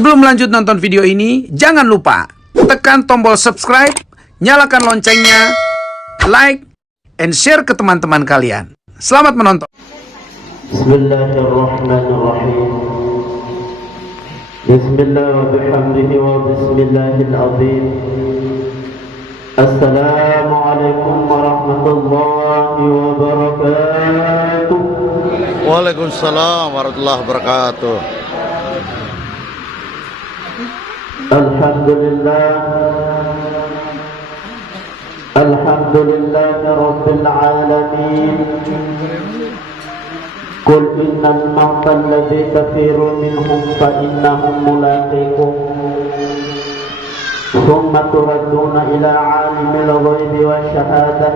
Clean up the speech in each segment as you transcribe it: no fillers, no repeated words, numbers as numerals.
Sebelum lanjut nonton video ini, jangan lupa tekan tombol subscribe, nyalakan loncengnya, like, and share ke teman-teman kalian. Selamat menonton. Bismillahirrahmanirrahim. Bismillah wa bihamdihi wa bismillahirrahmanirrahim. Assalamualaikum warahmatullahi wabarakatuh. Waalaikumsalam warahmatullahi wabarakatuh. Alhamdulillah Rabbil Alamin. Qul innal mauta alladhi tafirun minhum fa innahum mulaqikum thumma turadduna ila alimil ghaibi wasyahadah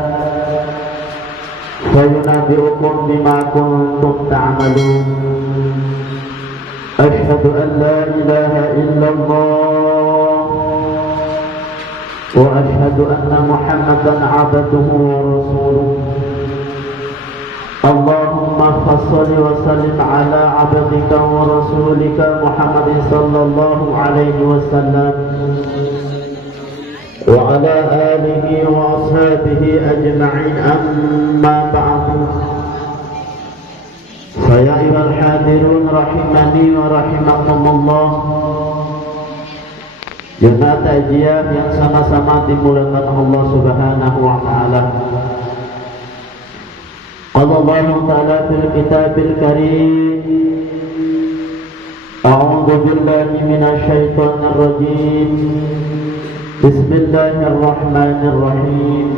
fayunabbi'ukum bima kuntum ta'malun. Asyhadu an la ilaha illallah wa asyhadu anna Muhammadan 'abduhu wa rasuluh. Allahumma fassalli wa sallim ala 'abdika wa rasulika Muhammad sallallahu alaihi wasallam wa ala alihi wa ashabihi ajma'in, amma ba'du. Saya ayuhal hadirun rahimani wa rahimakumullah, jemaat tajiyah yang sama-sama dimuliakan Allah Subhanahu wa taala. Qala Allah Ta'ala fil kitabil karim, a'udzu billahi minasy syaithanir rajim. Bismillahirrahmanirrahim.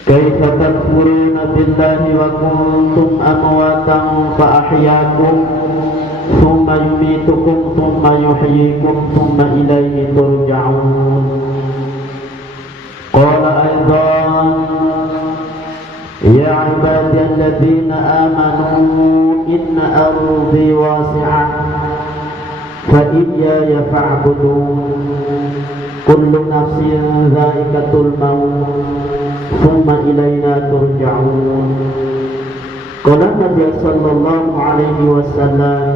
Kaifa takfuruna billahi wa kuntum amwatan fa ahyaakum thumma yumitukum thumma yuhyikum thumma ilayhi turja'un. Qala aidan ya ibadiyalladzina amanu inna ardi wasi'ah fa iyaya fa'budun. Kullu nafsin dha'iqatul maut thumma ilayna turja'un. Qala Nabi sallallahu alaihi wasallam,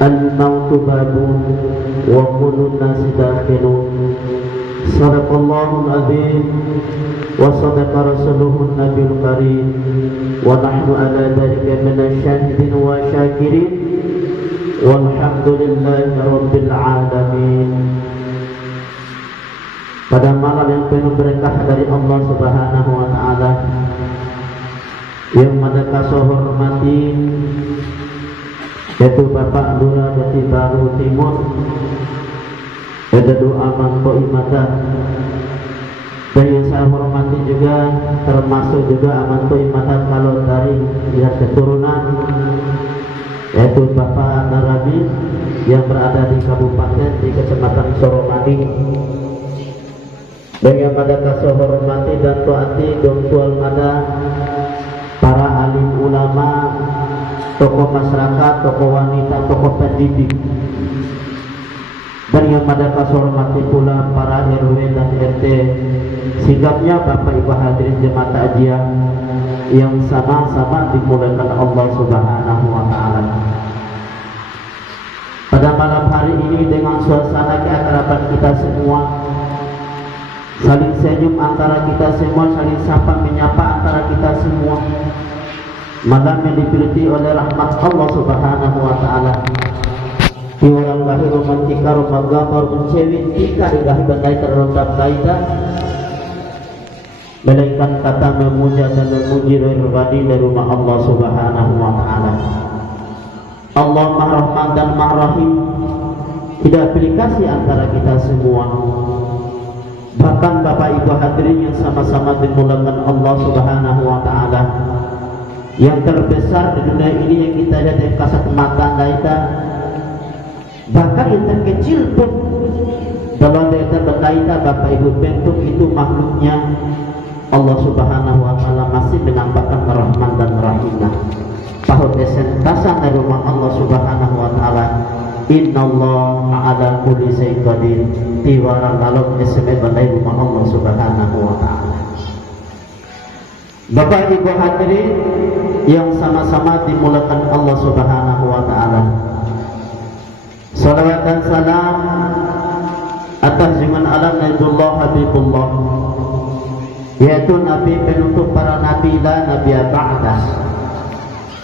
al-mautu babun wa kullu nasi dakhilun. Sadaqallahul azim wa sadaqa rasuluhun nabiyul karim wa nahnu ala dhalika minasy syahidin wa syakirin walhamdulillahi rabbil alamin. Pada malam yang penuh berkah dari Allah Subhanahu wa taala, yang mana saya hormati, yaitu Bapak Lurah Beti Baru Timur, Edaду Aman Toimata, dan yang saya hormati juga termasuk juga Aman Toimata kalau dari pihak keturunan, yaitu Bapak Narabi yang berada di Kabupaten di Kecamatan Soromadi. Dan yang pada kasih hormati dan taati dongsual pada para alim ulama, tokoh masyarakat, tokoh wanita, tokoh pendidik. Dan yang pada kasih hormati pula para RW dan RT, sikapnya Bapak Ibu hadirin jemaat takziah yang sama-sama dimuliakan Allah Subhanahu wa taala. Pada malam hari ini dengan suasana keakraban kita semua, saling senyum antara kita semua, saling sapa menyapa antara kita semua. Malam yang dipilih oleh rahmat Allah Subhanahu wa taala. Di orang lahir romantika romagamar mencewin tika indah bandai terlengkap kaida. Melainkan kata memuja dan memuji dari rumah Allah Subhanahu wa taala. Allah Maha Rahman dan Maha Rahim, tidak pilih kasih antara kita semua. Bahkan Bapak Ibu hadirin yang sama-sama dimuliakan Allah Subhanahu wa taala, yang terbesar di dunia ini yang kita lihat yang kasat mata kita, bahkan yang terkecil pun dalam data kita Bapak Ibu bentuk itu makhluknya Allah Subhanahu wa taala masih menampakkan rahman dan rahimah. Pahut esentasan dari rumah Allah Subhanahu wa taala. Innallaha ala kulli syai'in qadir. Tiwara lalu eseme balai rumah Allah Subhanahu wa taala. Bapak Ibu hadirin yang sama-sama dimulakan Allah Subhanahu wa taala. Salawat dan salam atas junjungan alam Nabiullah Habibullah, yaitu Nabi penutup para nabi dan Nabi ba'dah,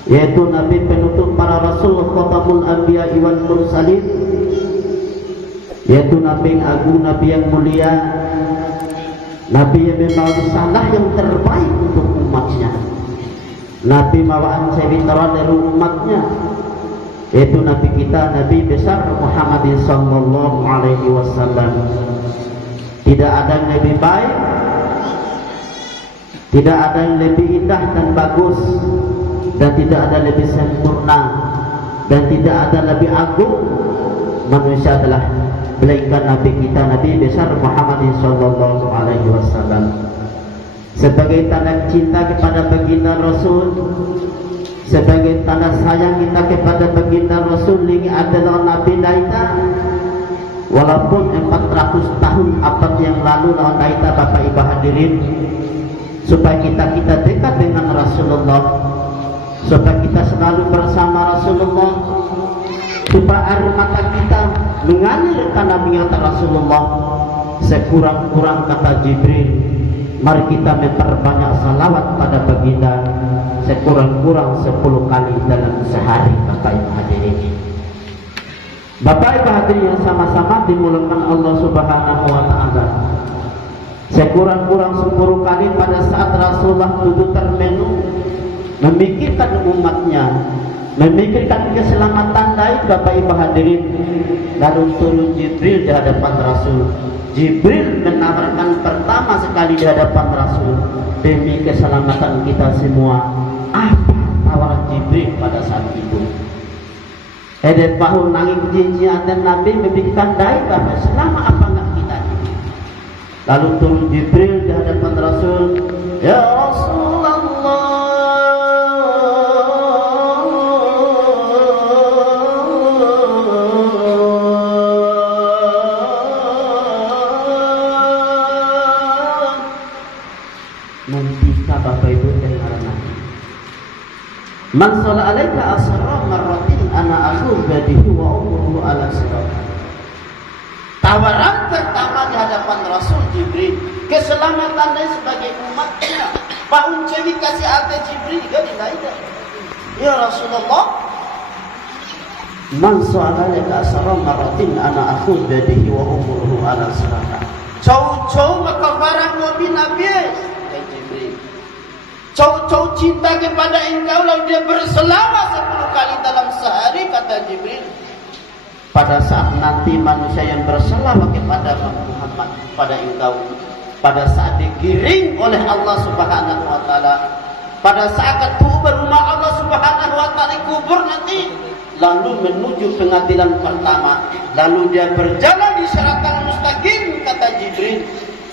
yaitu Nabi penutup para Rasul Khatamul Anbiya wal Mursalin, yaitu Nabi yang agung, Nabi yang mulia, Nabi yang membawa risalah yang terbaik untuk umatnya, Nabi bawaan cerita dari umatnya, yaitu Nabi kita, Nabi besar Muhammad sallallahu alaihi wasallam. Tidak ada yang lebih baik, tidak ada yang lebih indah dan bagus, dan tidak ada lebih sempurna, dan tidak ada lebih agung manusia adalah melainkan Nabi kita, Nabi besar Muhammad sallallahu alaihi wasallam. Sebagai tanda cinta kepada baginda Rasul, sebagai tanda sayang kita kepada baginda Rasul, ini adalah Nabi Daita. Walaupun 400 tahun abad yang lalu lawan Daita, Bapak Ibu hadirin, supaya kita dekat dengan Rasulullah, supaya kita selalu bersama Rasulullah, supaya air mata kita mengalir karena mengingat Rasulullah. Sekurang-kurang kata Jibril, mari kita memperbanyak salawat pada baginda sekurang-kurang 10 kali dalam sehari. Bapak Ibu hadirin, Bapak Ibu hadirin yang sama-sama dimulakan Allah Subhanahu wa taala, sekurang-kurang 10 kali pada saat Rasulullah duduk termenung memikirkan umatnya, memikirkan keselamatan dari Bapak Ibu hadirin, lalu turun Jibril di hadapan Rasul. Jibril menawarkan pertama sekali di hadapan Rasul, demi keselamatan kita semua. Apa tawaran Jibril pada saat itu? Edet bahu nanging jinjian dan Nabi memikirkan dai bahwa selama apa enggak kita ini. Lalu turun Jibril di hadapan Rasul, ya Rasulullah, membisa Bapak Ibu dengaran Nabi. Man shalla alaika asra marratin ana akhud badihi wa umruhu ala sirat. Tawaran pertama di hadapan Rasul Jibril, keselamatan dia sebagai umatnya. Pak Uncewi kasih ate Jibril juga tidak. Ya Rasulullah, man shalla alaika asra marratin ana akhud badihi wa umruhu ala sirat. Cau-cau maka barang Nabi Nabi cau-cau cinta kepada engkau, lalu dia berselawat 10 kali dalam sehari, kata Jibril. Pada saat nanti manusia yang berselawat kepada Muhammad, pada engkau, pada saat digiring oleh Allah Subhanahu wa taala, pada saat ketemu rumah Allah Subhanahu wa taala kubur nanti, lalu menuju pengadilan pertama, lalu dia berjalan di siratal mustaqim, kata Jibril,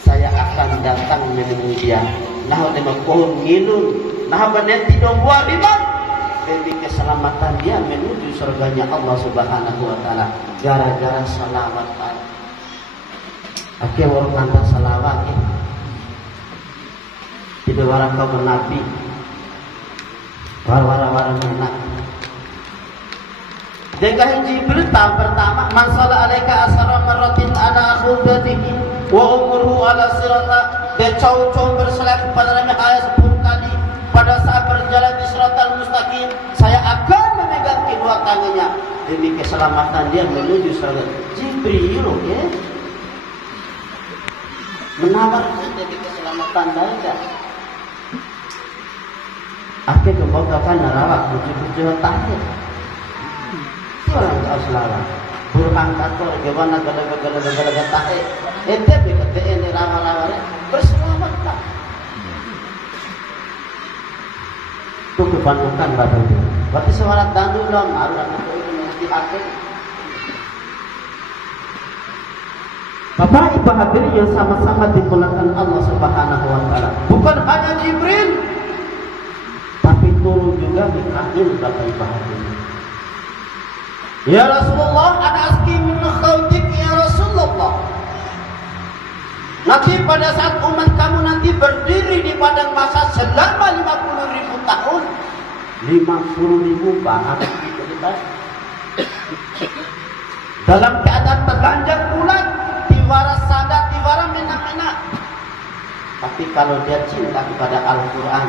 saya akan datang menemui dia. Nah, dia pohon ngilun, nah nanti dong buah riban, demi keselamatan dia menuju surganya Allah Subhanahu wa taala, gara-gara salawat. Akhirnya orang kanta salawat ya. Tidak warang kau menabi, warang enak. Jangan Jibril tahap pertama, man shalla alaika asra marratin ana akhudatihi wa umruhu ala sirata. Dia cau-cau berselawat kepada Nabi ayat 10 kali. Pada saat berjalan di siratal mustaqim, saya akan memegang kedua tangannya demi keselamatan dia menuju surga. Jibril ya, menawarkan demi keselamatan dia. Akhirnya kebanggakan narawak tujuh tahun. Orang tak selawat. Burhan kantor gimana gala-gala tahe. Ente bikete ini rawa-rawa berselawat tak. Itu kebandukan Bapak Ibu. Berarti suara dandu dong, harus itu mesti akhir. Bapak Ibu hadirin yang sama-sama dimulakan Allah Subhanahu wa taala. Bukan hanya Jibril, tapi turun juga Mikail, Bapak Ibu hadirin. Ya Rasulullah, ana aski min khawdik ya Rasulullah. Nanti pada saat umat kamu nanti berdiri di padang mahsyar selama 50.000 tahun. 50.000 bahkan kita dalam keadaan telanjang bulat, tiwara sadat, tiwara mena-mena. Tapi kalau dia cinta kepada Al-Quran,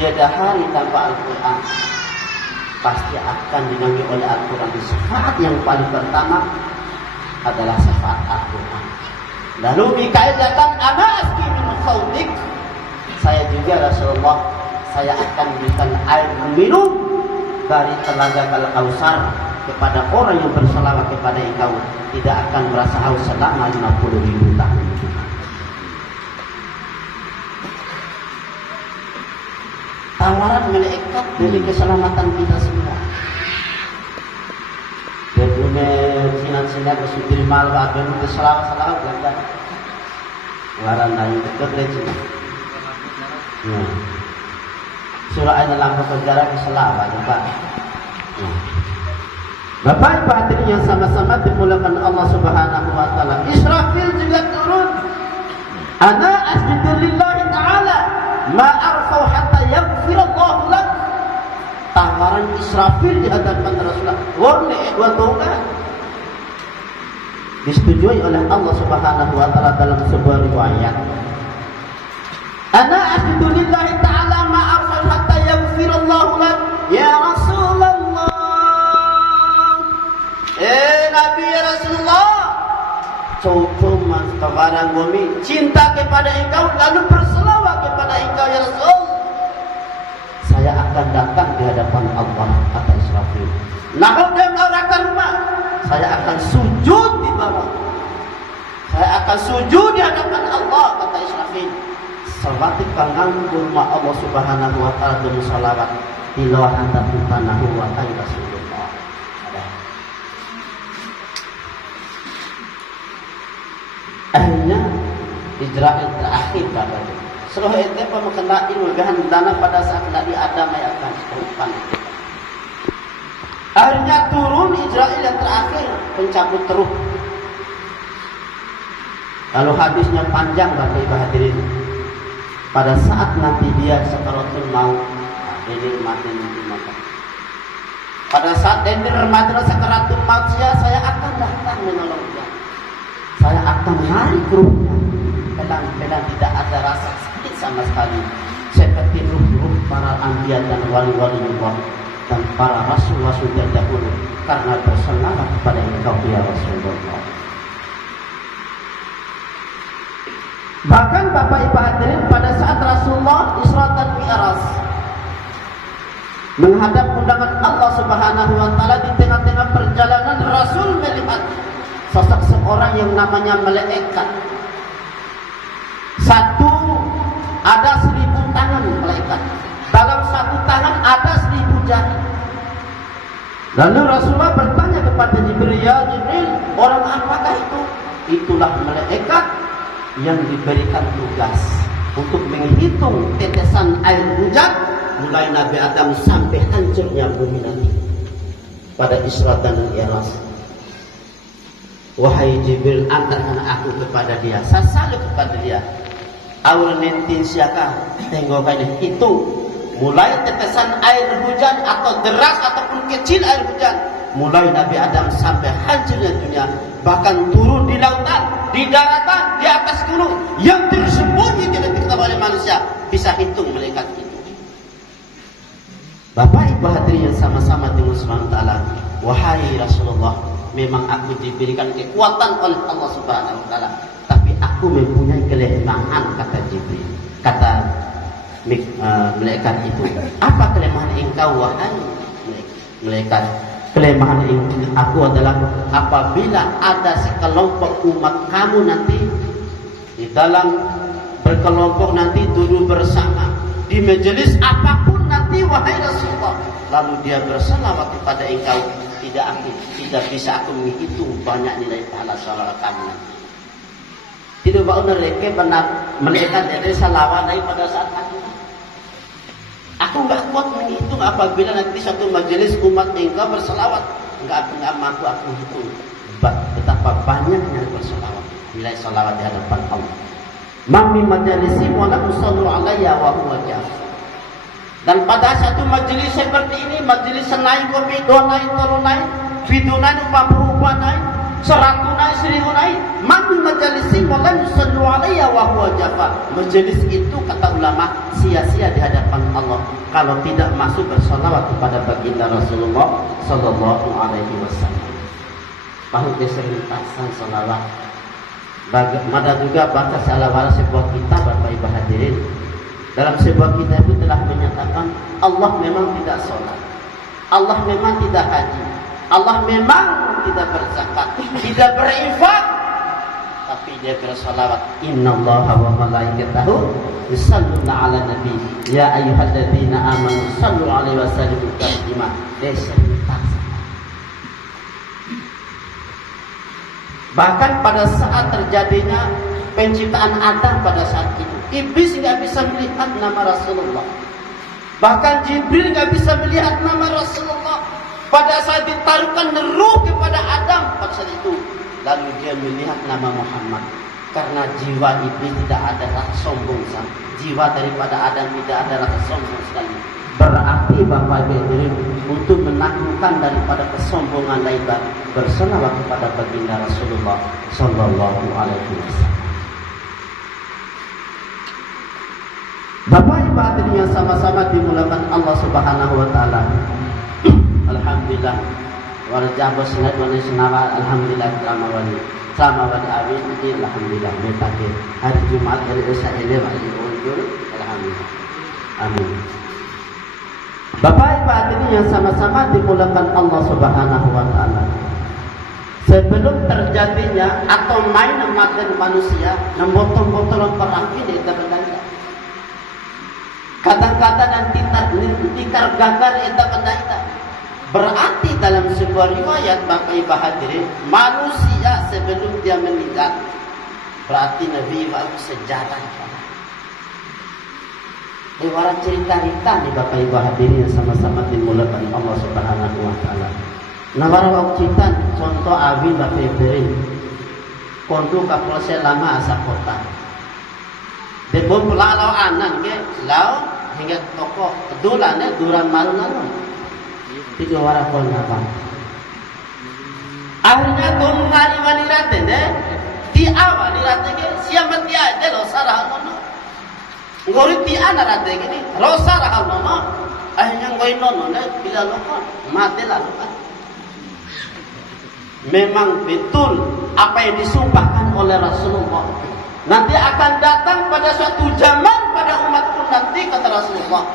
tiada hari tanpa Al-Quran, pasti akan dinangi oleh Al-Quran. Syafaat yang paling pertama adalah syafaat Al-Quran. Lalu Mikail datang, ana aski min khawdik, saya juga Rasulullah, saya akan berikan air minum dari telaga Al-Kausar kepada orang yang berselawat kepada engkau, tidak akan merasa haus selama 50.000 tahun. Tawaran malaikat demi keselamatan kita semua. Bedune sinan-sinan bersyukur malam agen keselawat-selawat dan waran lain dekat ya. Surah Al-Lampu penjara keselawat Pak. Bapak Ibu hadirin yang sama-sama dimulakan Allah Subhanahu wa taala. Israfil juga turun. Ana asjudu lillahi ta'ala ma arfau hatta yaghfirallahu lak. Tawaran Israfil di hadapan Rasulullah. Warne dua doa. Disetujui oleh Allah Subhanahu wa taala dalam sebuah riwayat. Ana asjudu lillahi ta'ala ma arfau hatta yaghfirallahu lak. Ya Rasulullah, Nabi ya Rasulullah, coba kepada kami cinta kepada engkau lalu berselawat kepada engkau ya Rasul, saya akan datang di hadapan Allah, kata Israfil. Nah, dia melakukan rumah, saya akan sujud di bawah, saya akan sujud di hadapan Allah, kata Israfil. Salawati kangang rumah Allah Subhanahu wa taala dan salawat tilawah anta subhanahu wa ta'ala Rasulullah. Akhirnya Israel terakhir pada seluruh itu mengenai megahan dana pada saat Nabi Adam akan serupan. Akhirnya turun Israel yang terakhir pencabut teruk. Lalu hadisnya panjang Bapak Ibu hadirin. Pada saat nanti dia sakaratul maut, ini mati nanti. Pada saat dia mati sakaratul maut, saya akan datang menolong dia. Saya akan lari ke ruhnya. Pelan-pelan tidak ada rasa sakit sama sekali. Seperti ruh-ruh para anbiya dan wali-wali Allah dan para rasul-rasul terdahulu karena berselawat kepada engkau ya Rasulullah. Bahkan Bapak Ibu hadirin pada saat Rasulullah Isra dan Mi'raj menghadap undangan Allah Subhanahu wa taala, di tengah-tengah perjalanan Rasul melihat sosok seorang yang namanya malaikat. Satu ada 1000 tangan malaikat. Dalam satu tangan ada 1000 jari. Lalu Rasulullah bertanya kepada Jibril, ya Jibril, orang apakah itu? Itulah malaikat yang diberikan tugas untuk menghitung tetesan air hujan mulai Nabi Adam sampai hancurnya bumi nanti pada Isra dan Mi'raj. Wahai Jibril, antarkan aku kepada dia, saya salut kepada dia. Awal nentin siaka tenggokannya hitung mulai tetesan air hujan atau deras ataupun kecil air hujan mulai Nabi Adam sampai hancurnya dunia, bahkan turun di lautan, di daratan, di atas gunung yang tersembunyi tidak diketahui oleh manusia, bisa hitung malaikat itu. Bapak Ibu hadirin yang sama-sama dengan Subhanahu wa taala, wahai Rasulullah, memang aku diberikan kekuatan oleh Allah Subhanahu wa taala, tapi aku mempunyai kelemahan, kata Jibril, kata malaikat itu. Apa kelemahan engkau wahai malaikat? Kelemahan aku adalah apabila ada sekelompok umat kamu nanti di dalam berkelompok nanti duduk bersama di majelis apapun nanti wahai Rasulullah, lalu dia berselawat kepada engkau, tidak bisa aku menghitung banyak nilai pahala salawat kamu nanti. Tidak bau nereke benar melihat dari salawat pada saat aku. Aku enggak kuat menghitung apabila nanti satu majelis umat engkau berselawat, enggak mampu aku hitung betapa banyaknya berselawat, nilai salawat di hadapan Allah. Mami majalisi wala usallu alayya wa huwa jahil. Dan pada satu majelis seperti ini, majelis naik kopi, dua naik, turun naik, fidunai upapurupanai seratunai seriunai man majalisi walan yusallu alaiya wa huwa jafa. Majelis itu kata ulama sia-sia di hadapan Allah kalau tidak masuk bersolawat kepada baginda Rasulullah sallallahu alaihi wasallam. Bahu deserintasan solawat. Bagaimana juga baca salawat sebuah kitab Bapak Ibu hadirin. Dalam sebuah kitab itu telah menyatakan Allah memang tidak sholat, Allah memang tidak haji, Allah memang tidak berzakat, tidak berinfak, tapi dia bersolawat. Innallaha wa malaikatahu yusalluna ala nabi ya ayyuhalladzina amanu sallu alaihi wasallimu taslima. Bahkan pada saat terjadinya penciptaan Adam pada saat itu, iblis nggak bisa melihat nama Rasulullah. Bahkan Jibril nggak bisa melihat nama Rasulullah. Pada saat ditaruhkan ruh kepada Adam pada saat itu, lalu dia melihat nama Muhammad. Karena jiwa iblis tidak ada rasa sombong, jiwa daripada Adam tidak ada rasa sombong sekali. Berarti Bapak Ibu untuk menaklukkan daripada kesombongan lainnya berselawat kepada baginda Rasulullah sallallahu alaihi wasallam. Bapak Ibu hadirin yang sama-sama dimulakan Allah Subhanahu wa taala. Alhamdulillah warjabos sunat wa sunawa alhamdulillah ramawani sama wali amin alhamdulillah metake hari Jumat hari Isya ini wali undur alhamdulillah amin. Bapak Ibu hadirin yang sama-sama dimulakan Allah Subhanahu wa taala. Sebelum terjadinya atau main makan manusia membotol-botol perang ini terbentuk. Kata-kata dan tikar gagal itu benda. Berarti dalam sebuah riwayat Bapak Ibu hadirin, manusia sebelum dia meninggal berarti Nabi itu sejarah. Lewat cerita-cerita nih Bapak Ibu hadirin yang sama-sama dimulakan Allah Subhanahu wa taala. Nawara waktu cerita contoh awin Bapak Ibu hadirin. Kontu kapolsek lama asa kota. Debon pelalau anan ke lau hingga toko dulannya duran malu-malu. Tiga orang pun apa? Akhirnya tuh hari wanita deh, di awal wanita ke siapa dia aja lo sarah nono. Ngori ti anak ada gini, lo sarah nono. Akhirnya ngori nono nih bila lo kan mati lalu kan. Memang betul apa yang disumpahkan oleh Rasulullah. Nanti akan datang pada suatu zaman pada umatku nanti kata Rasulullah.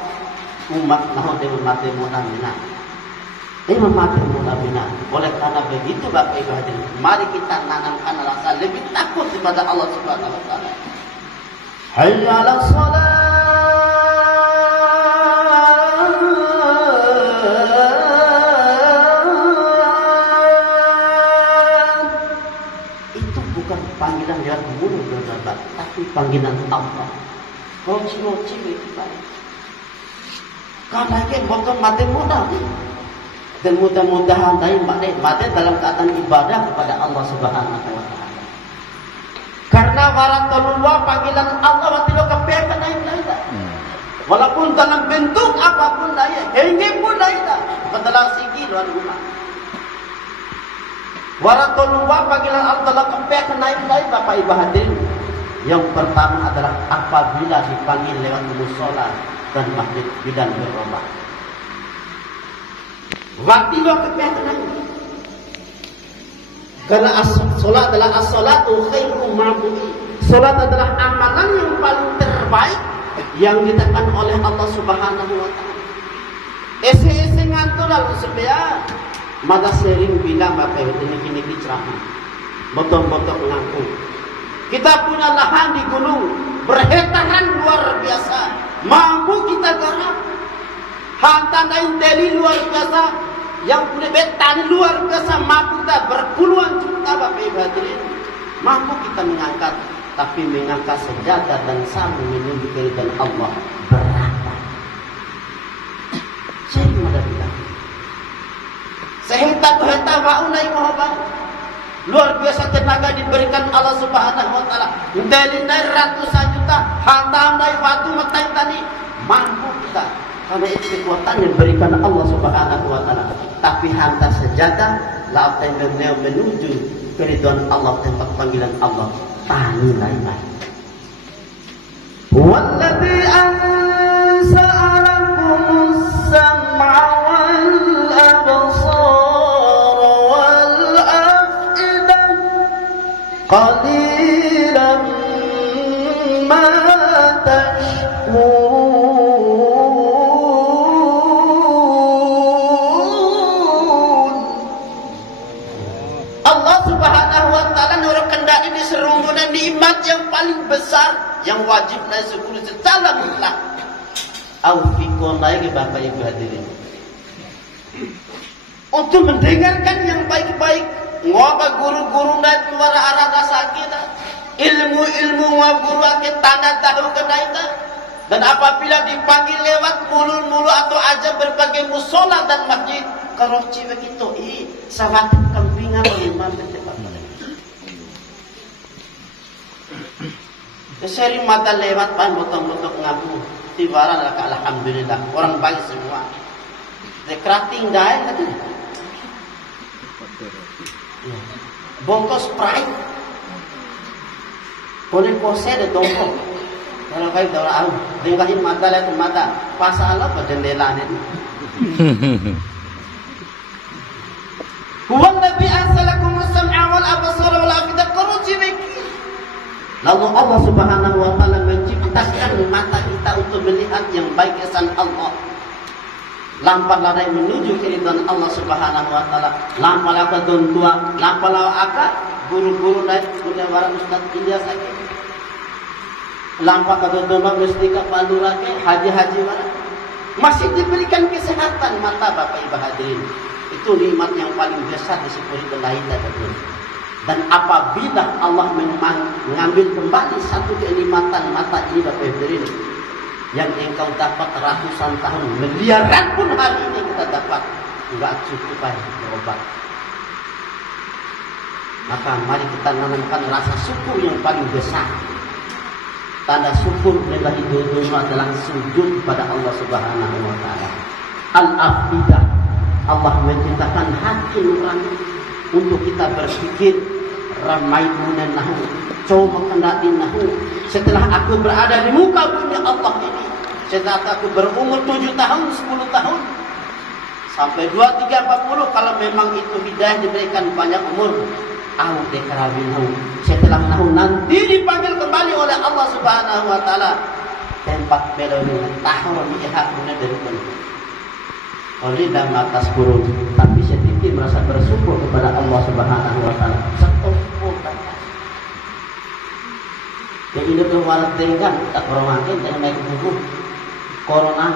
Umat nahu dia mati munamina. Mati munamina. Oleh karena begitu Bapak Ibu hadirin, mari kita nanamkan rasa lebih takut kepada Allah Subhanahu wa taala. Hayya 'alas shalah. Itu bukan panggilan yang mulut tapi panggilan Allah. Roci-roci itu baik. Karena dia botol mati muda. Dan mudah-mudahan mati dalam keadaan ibadah kepada Allah Subhanahu wa taala. Karena waratullah panggilan Allah waktu lo kepekan lain. Walaupun dalam bentuk apapun lain, hingga pun lain. Betul sigi luar rumah. Waratullah panggilan Allah kepekan lain Bapak Ibu hadirin. Yang pertama adalah apabila dipanggil lewat musola dan masjid bidan berubah. Waktu lo kepekan lain. Karena sholat adalah as-sholatu khairu ma'budi. Sholat adalah amalan yang paling terbaik yang ditekan oleh Allah Subhanahu wa taala. Ese ngantor lalu supaya mada sering bilang Bapak ini ceramah. Botol-botol mengaku. Kita punya lahan di gunung berhektaran luar biasa. Mampu kita garap. Hantar lain deli luar biasa. Yang punya betani luar biasa mampu kita berpuluhan juta Bapak Ibu hadirin. Mampu kita mengangkat, tapi mengangkat sejadah dan sabu menuju keridhaan Allah berapa? Saya ada bilang. Sehingga waunai mohon luar biasa tenaga diberikan Allah Subhanahu wa taala. Delinai ratusan juta, hantam dari batu metai tadi mampu kita. Karena itu kekuatan yang diberikan Allah Subhanahu wa taala. Tapi hantar sejadah la tengah menuju keridhaan Allah, tempat panggilan Allah. Tani lain-lain. Walladzi ansa'alakumus sam'a wal absara wal af'idah qalilan ma tashkurun. Allah Subhanahu wa taala nurunkan ini serunggunan nikmat yang paling besar yang wajib dan syukur secara mutlak. Aufikun lagi Bapak Ibu hadirin, untuk mendengarkan yang baik-baik, ngoba guru-guru dan keluar arah sakit, ilmu-ilmu guru akan tanda tahu kenaita, dan apabila dipanggil lewat mulu-mulu atau aja berbagai musola dan masjid, kalau cewek itu sawat kambingan imam tempat sering mata lewat pan botong-botong ngaku tibaran lah alhamdulillah orang baik semua dekrating dai tadi bongkos Sprite boleh pose de tongkol kalau kayak orang au dengahin mata lihat mata pasal apa jendela ini huwa nabi ansalakum as-sam'a wal absara wal afida qarujibik. Lalu Allah Subhanahu wa taala menciptakan mata kita untuk melihat yang baik kesan Allah. Lampar lari menuju keridhaan Allah Subhanahu wa taala. Lampar laka tua, lampar laka guru-guru naik guna warang Ustaz Ilyas sakit. Lampar ka tua mesti ka pandurake haji-haji warang. Masih diberikan kesehatan mata Bapak Ibu hadirin. Itu nikmat yang paling besar disyukuri lain tadi. Dan apabila Allah mengambil kembali satu kenikmatan mata ini Bapak Ibu hadirin yang engkau dapat ratusan tahun, miliaran pun hari ini kita dapat, enggak cukup berobat. Maka mari kita menanamkan rasa syukur yang paling besar. Tanda syukur lillahi dunia adalah sujud kepada Allah Subhanahu wa taala. Al-afidah, Allah menciptakan hati nurani untuk kita berpikir ramai nahu, coba kendali nahu. Setelah aku berada di muka bumi Allah ini, setelah aku berumur 7 tahun, 10 tahun, sampai 2, 3, 40, kalau memang itu hidayah diberikan banyak umur, aku dekarabin nahu. Setelah nahu nanti dipanggil kembali oleh Allah Subhanahu wa taala, tempat beloni tahu lihat guna dari mana. Oleh dan atas guru, tapi sedikit merasa bersyukur kepada Allah Subhanahu wa taala. Ya ini tuh walat dengan tak orang makin jangan naik buku corona.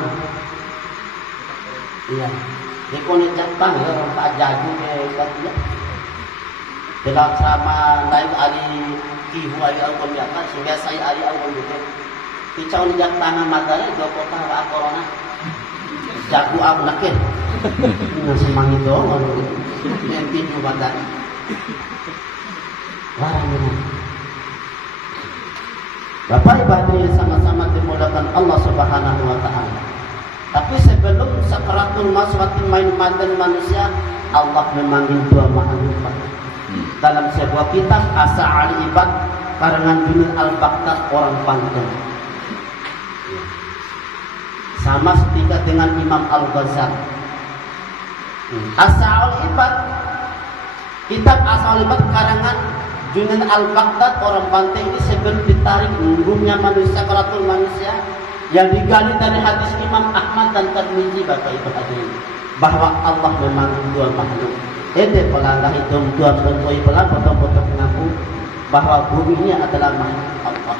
Iya. Di konek Jepang ya orang tak jadi ke dia. Dalam sama naik ali ibu ali alkom ya kan sehingga saya ali alkom gitu. Kicau di Jepang matanya 2 kota corona. Jago aku nakit nasi mangi doang kalau yang pintu badan larang ini. Bapak Ibu hadirin sama-sama dimudahkan Allah Subhanahu wa taala. Tapi sebelum sakaratul maut main mantan manusia, Allah memanggil 2 makhluk dalam sebuah kitab Asa al-Ibad karangan Junid al-Baghdad orang Banten. Sama seperti dengan Imam Al-Ghazali. Asa al-Ibad, kitab Asa al-Ibad karangan Junid al-Baghdad orang Banten ini sebelum ditarik umumnya manusia keratul manusia yang digali dari hadis Imam Ahmad dan Tirmizi Bapak Ibu hadirin bahwa Allah memang 2 makhluk. Ede pelanglah itu 2 bentuk pelang potong-potong mengaku bahwa bumi ini adalah makhluk Allah.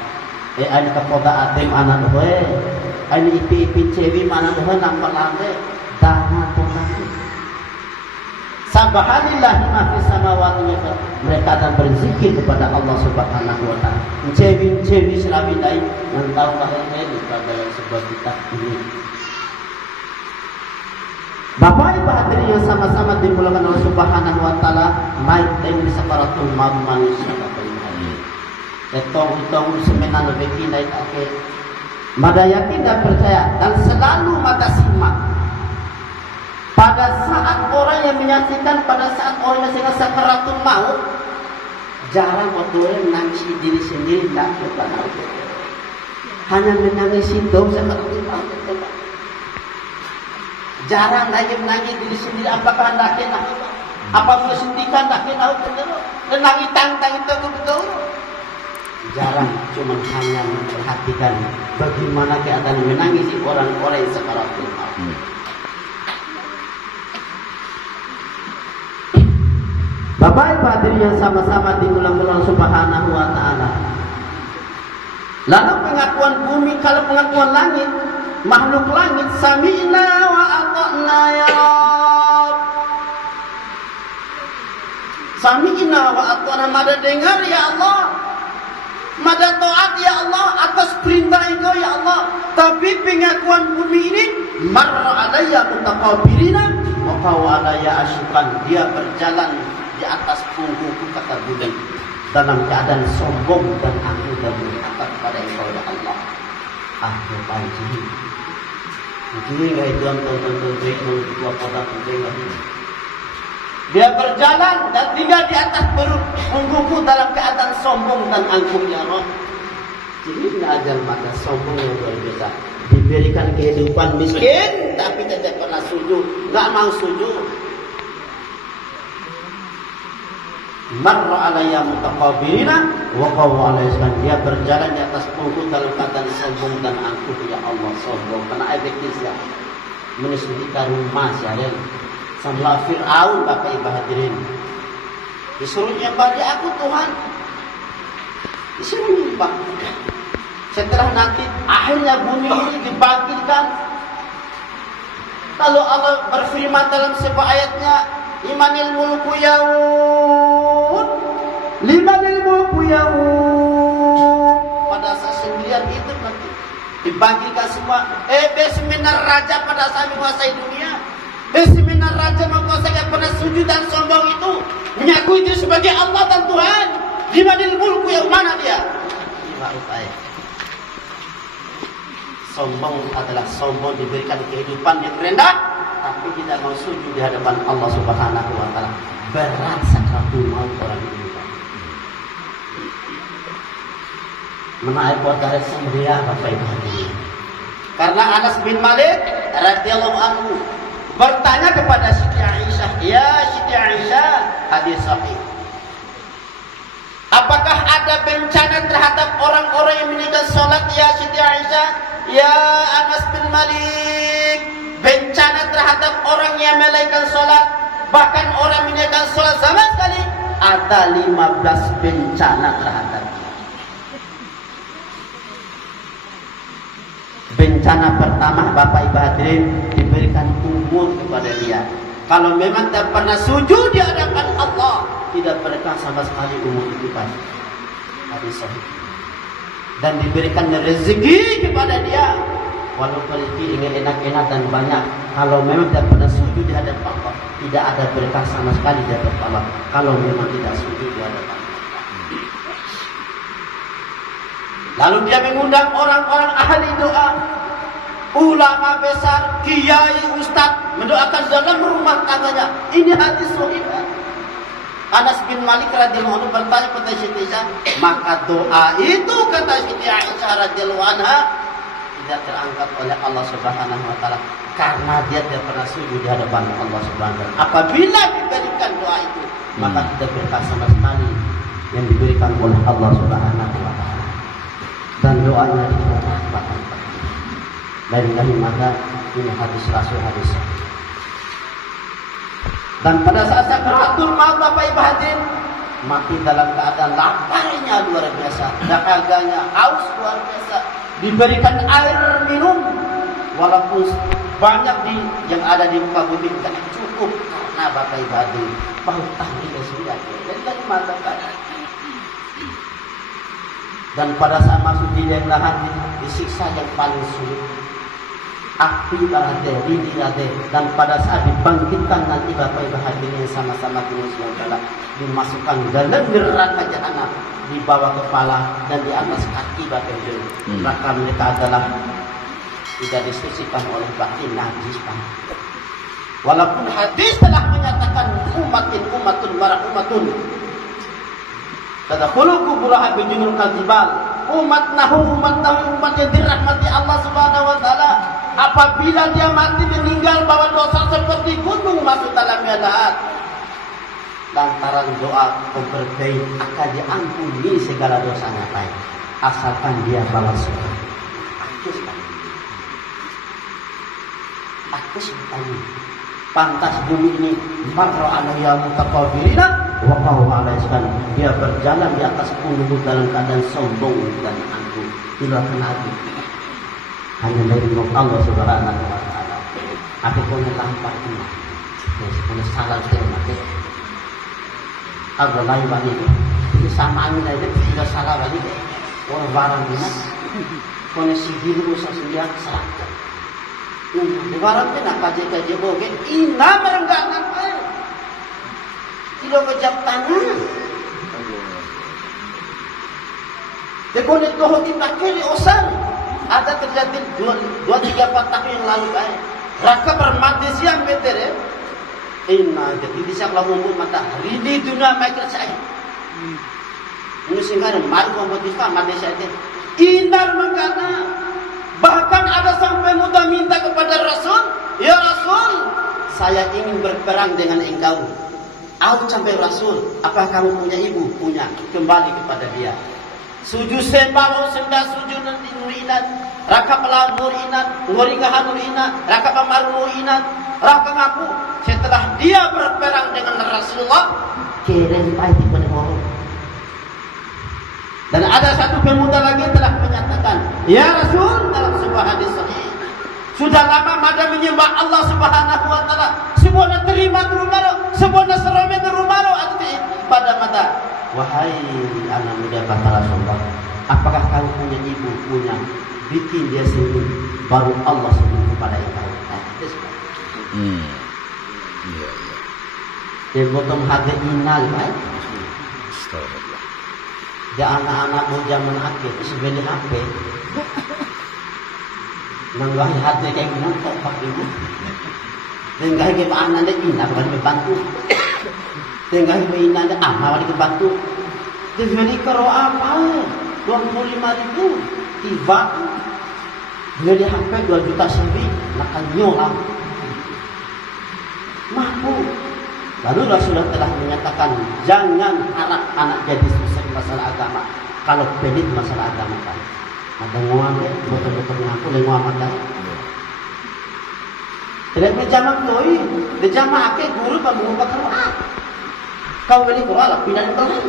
Ini kepada Adam anak gue, ini ipi-ipi cewi mana gue nampak lantai dana Tuhan. Subhanallah ma fis samawati wa fil mereka akan berzikir kepada Allah Subhanahu wa taala. Cewi selawi lain yang tahu ini pada sebuah kitab ini. Bapak Ibu hadirin yang sama-sama dimulakan oleh Subhanahu wa taala, naik dari sakaratul maut manusia Bapak Ibu hadirin. Etong semenan lebih naik ke. Mada yakin dan percaya dan selalu mata simak. Pada saat orang yang perhatikan pada saat orang yang sedang sakaratul maut, jarang orang menangisi diri sendiri, tak bukan hanya menangisi dosa sakaratul maut. Jarang lagi menangis diri sendiri, apakah hendaknya apa kesendikan hendaknya dan lagi tang-tang itu betul. Jarang, cuma hanya memperhatikan bagaimana keadaan menangisi orang-orang yang sakaratul maut. Bapak Ibu hadirin yang sama-sama dimuliakan Allah Subhanahu wa taala. Lalu pengakuan bumi, kalau pengakuan langit, makhluk langit, sami'na wa ata'na ya Rabb. Sami'na wa ata'na, mada dengar ya Allah, mada taat ya Allah atas perintah Engkau ya Allah. Tapi pengakuan bumi ini, marra alayya mutaqabirina wa qawa alayya asyikan, dia berjalan di atas punggungku, kata Budi, dalam keadaan sombong dan angkuh dan berkata kepada Engkau ya Allah, aku panji begini nggak itu tonton dua kota penting. Dia berjalan dan tinggal di atas punggungku dalam keadaan sombong dan angkuh ya Allah. Jadi nggak ada mata sombong yang luar biasa. Diberikan kehidupan miskin tapi tidak pernah sujud, nggak mau sujud. Marra alayya mutaqabirina wa qawa alayya, dia berjalan di atas punggung dalam keadaan sombong dan angkuh ya Allah. Sombong karena efektifnya menisbahkan rumah saya sama Fir'aun. Bapak Ibu hadirin, disuruh nyembah dia aku Tuhan, disuruh nyembah. Setelah nanti akhirnya bumi ini dibangkitkan, lalu Allah berfirman dalam sebuah ayatnya, limanil mulku yaud, limanil mulku yaud. Pada saat sendirian itu nanti dibangkitkan semua. Besminar raja pada saat menguasai dunia, besminar raja menguasai yang pernah sujud dan sombong itu, mengakui diri sebagai Allah dan Tuhan. Limanil mulku yaud, mana dia? Sombong adalah sombong diberikan kehidupan yang rendah, tapi tidak mau sujud di hadapan Allah Subhanahu wa taala. Berat sakaratul maut orang ini. Menaik buat dari semria Bapak Ibu hadirin. Karena Anas bin Malik radhiyallahu anhu bertanya kepada Siti Aisyah, "Ya Siti Aisyah," hadis sahih, "apakah ada bencana terhadap orang-orang yang meninggal salat ya Siti Aisyah?" "Ya Anas bin Malik, bencana terhadap orang yang melalaikan sholat, bahkan orang meninggalkan sholat sama sekali, ada 15 bencana terhadapnya." Bencana pertama Bapak Ibu hadirin, diberikan umur kepada dia. Kalau memang tak pernah sujud di hadapan Allah, tidak berkah sama sekali umur itu pasti. Hadis sahih. Dan diberikan rezeki kepada dia, walaupun rezeki ingin enak-enak dan banyak, kalau memang tidak pernah sujud di hadapan Allah, tidak ada berkah sama sekali di hadapan Allah. Kalau memang tidak sujud di hadapan Allah. Lalu dia mengundang orang-orang ahli doa, ulama besar, kiai, ustaz, mendoakan dalam rumah tangganya. Ini hadis sahih. Anas bin Malik radhiyallahu anhu bertanya kepada Siti Aisyah, maka doa itu, kata Siti Aisyah radhiyallahu anha, tidak terangkat oleh Allah Subhanahu wa taala karena dia tidak pernah sujud di hadapan Allah Subhanahu wa taala. Apabila diberikan doa itu, maka tidak berkah sama sekali yang diberikan oleh Allah Subhanahu wa taala. Dan doanya dijawab. Dari maka ini hadis Rasul, hadis. Dan pada saat sakaratul maut Bapak Ibu hadirin, mati dalam keadaan laparnya luar biasa, dahaganya haus luar biasa, diberikan air minum walaupun banyak yang ada di muka bumi tidak cukup, karena Bapak Ibu hadirin pautang kita sudah dan mengatakan. Dan pada saat masuk di dalam lahan disiksa yang paling sulit, api berada, lidi berada, dan pada saat dibangkitkan nanti Bapak Ibu hadirin yang sama-sama dimuliakan, dimasukkan dalam neraka jahanam, di bawah kepala dan di atas kaki Bapak Ibu. Neraka mereka adalah tidak disucikan oleh batin najis. Walaupun hadis telah menyatakan ummatun tadkhulu kuburaha bijunul kadzibal. Umat Nahu umat yang dirahmati Allah Subhanahu wa taala, apabila dia mati meninggal bawa dosa seperti gunung masuk dalamnya lahat, lantaran doa memperbaik akan diampuni segala dosanya baik, asalkan dia bawa surga. Aku sekali pantas bumi ini marra alaiya mutaqabbilina wa qawa alaihi, dia berjalan di atas punggung dalam keadaan sombong dan angkuh. Itulah kenapa hanya dari Allah Subhanahu wa taala. Aku punya tanpa ini. Punya salah sekali mati. Aku lain bagi itu sama angin aja tidak salah bagi orang barang ini. Punya sihir rusak sendiri salah. Di barang ini kaji boge ina merengganan air. Kilo kejap tangan. Dekonet doh kita kiri osan. Ada terjadi 2-3 tahun yang lalu air. Raka bermati siang meter ya. Ina jadi bisa ngomong matahari di dunia mereka saya. Ini sehingga malu memotivasi mati saya. Inar menggana. Bahkan ada sampai muda minta kepada Rasul, ya Rasul, saya ingin berperang dengan engkau. Aku sampai Rasul, apakah kamu punya ibu? Punya. Kembali kepada dia. Sujud sembah sembah sujud nanti nurinat, raka pelan nurinat, ngorigahan nurinat, raka pamaru nurinat, raka ngaku. Setelah dia berperang dengan Rasulullah, kirim pahit pada orang. Dan ada satu pemuda lagi telah menyatakan, ya Rasul, dalam sebuah hadis sahih, sudah lama mada menyembah Allah Subhanahu wa taala. Semuanya terima terumaro, semuanya serome terumaro atau pada mata. Wahai anak muda kata Rasulullah, apakah kamu punya ibu? Punya. Bikin dia sendiri, baru Allah sendiri kepada engkau. Yang bottom hati inal, baik. Ya anak-anak zaman akhir sebeli HP nanggahi hati kayak gini kok pakai ini nanggahi ke anak dia ina bukan dibantu nanggahi ke ina dia awal dibantu jadi karo apa 25.000 tiba beli HP 2 juta lebih makan nyola mampu. Lalu Rasulullah telah menyatakan jangan harap anak jadi susah masalah agama. Kalau pelit masalah agama kan, ada nguam ya, betul-betul ngaku le nguam ada. Tidak berjamak toi, berjamak ke guru pembuka Quran. Kau beli Quran lah, pindah ke lain.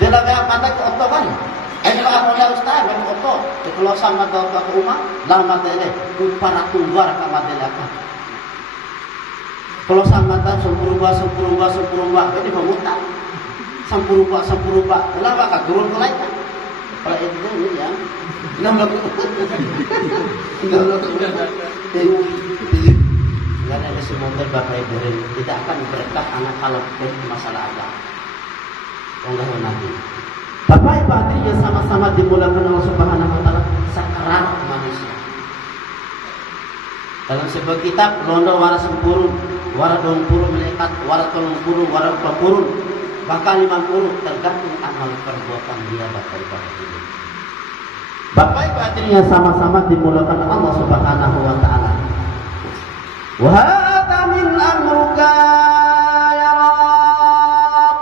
Dia lagi apa tak otot kan? Kalau mulai ustaz, memang otot. Kalau sama ke rumah, lama tele, para tungguar kamar delakan. Kalau sama tak sempurba, ini memutar. Sempurba. Lama kah turun ke lain? Kalau itu ini ya, lama. Karena ada semua berbagai dari tidak akan berkah anak kalau masalah agama. Allah nanti. Bapak Ibu hadirin yang sama-sama dimulakan Allah Subhanahu wa taala sakarat manusia. Dalam sebuah kitab londo wara sempurun, wara 20 malaikat, wara 30, wara 40, bahkan 50 tergantung amal perbuatan dia Bapak Ibu hadirin. Bapak Ibu hadirin yang sama-sama dimulakan Allah Subhanahu wa taala. Wa hadza min amruka ya Rabb.